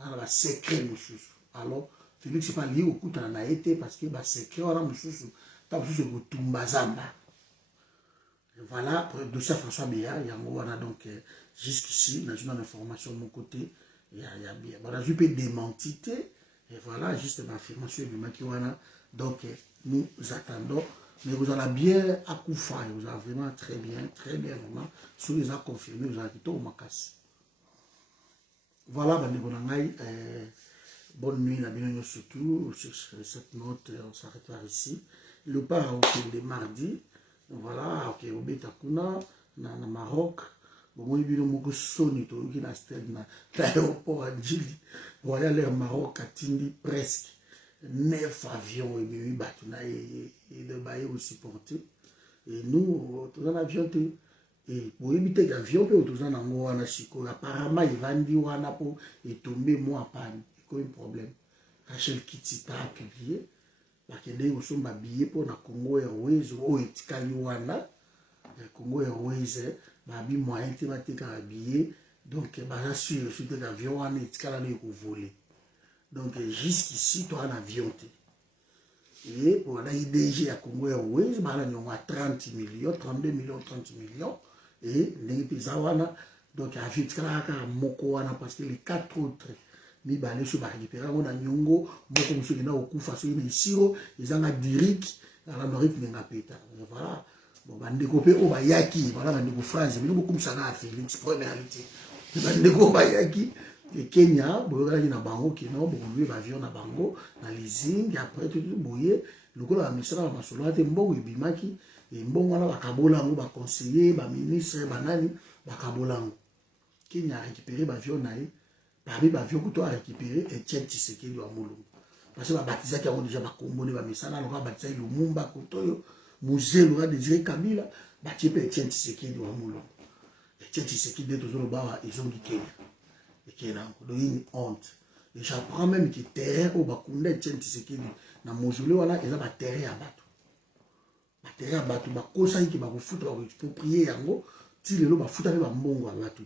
On va secret, monsieur. Alors, Félix n'est pas lié au Kutana Naye, parce qu'il va secret, on va monsieur, tant que vous Tumbazamba. Voilà, pour le dossier François Béa, il y a donc jusqu'ici, on a une information de mon côté, il y a bien. On a vu peu démentité, et voilà, juste une affirmation de Makiwana. Donc, nous attendons, mais vous en avez bien à Koufa, vous avez vraiment très bien, vraiment, si vous les avez confirmés, vous avez quitté au Makas. Voilà, bonne nuit, la bienvenue surtout, sur cette note, on s'arrêtera ici. Le part de mardi. Voilà, ok, au Betakuna, na Maroc, bon, il y a beaucoup de soni, qui na stade na l'aéroport à Djili, voilà l'air Maroc a tindi presque 9 avions et 8 bateaux, et de bailler au supporter. Et nous, tous en avion, et pour éviter l'avion, tous en amour, apparemment, il va dire, pour et tomber moi à panne, il y a un problème. Rachel Kitita a publié. Bakende osomba billet pour na Congo Airways o etikali wana Congo Airways babi moyen te bateka billet donc ba sûr sur l'avion wana etikala na ko voler donc jusqu'ici toi en avion te et pour la IDG à Congo Airways ba na nyonga 30 millions 32 millions 30 millions et ndenge pesa wana donc avion etikala ka moko wana parce que les 4 autres mibale so ba récupérer on a nyongo moko muso kina okufa so ina isiro ezanga dirik ala norik nenga peta voilà bon bande kopé o ba yaki voilà bande ko France mais beaucoup msanga Félix première réalité bande ko ba yaki et Kenya boyoka na bango kino bo lui ba avion na bango na leasing après tout boye lokola ba misala ba solo ate mbongo ebimaki et mbongo wana bakabola ngo ba conseiller ba ministre ba nani bakabola ngo Kenya récupérer ba avion na Paris va vieux couteau à récupérer et tiens Tshisekedi wa Mulumba parce que va baptiser qui a déjà va comboner va misana on va baptiser Lumumba couteau musée l'aura désiré Kabila va tiens tiens Tshisekedi wa Mulumba et tiens Tshisekedi toujours le bas ils ont dit Kenya et Kenya donc une honte et j'apprends même que terrain au Bakunda tiens Tshisekedi na mausolée voilà ils ont ba terrain à battre ba kosa qui va vous foutre pour prier yango ti lelo ba foutre ba mbongo ba tout.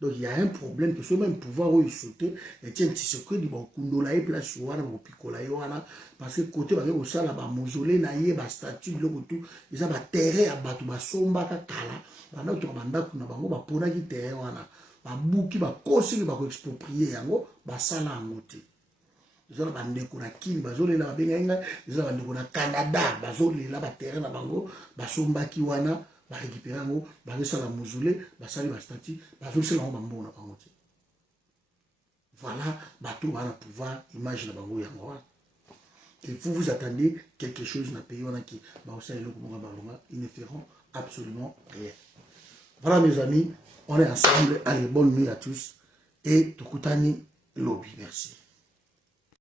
Donc il y a un problème que ce même pouvoir où il sautait et tiens tu sais que du bon kundola et place wana bon picola wana parce que côté ba au sala ba mausolée na ye ba statue de l'autre tout ils ont ba terrain à battre ba somba ka kala ba na to banda kuna bango ba pona ki terrain wana ba buki ba kosi ba ko exproprier yango ba sala ngote ils ont ba ndeko na kin ba zolela ba benga ils ont ba ndeko na Canada ba zolela ba terrain na bango ba somba ki wana ba récupérer ngo ba resala mausolée ba sali ba statue ba zo sala ngo bambo na bango te voilà bato va pouvoir image na bango yango et vous attendez quelque chose na pays wana qui ba osala le ko ba ils ne feront absolument rien. Voilà mes amis, on est ensemble, allez bonne nuit à tous et tukutani lobby, merci.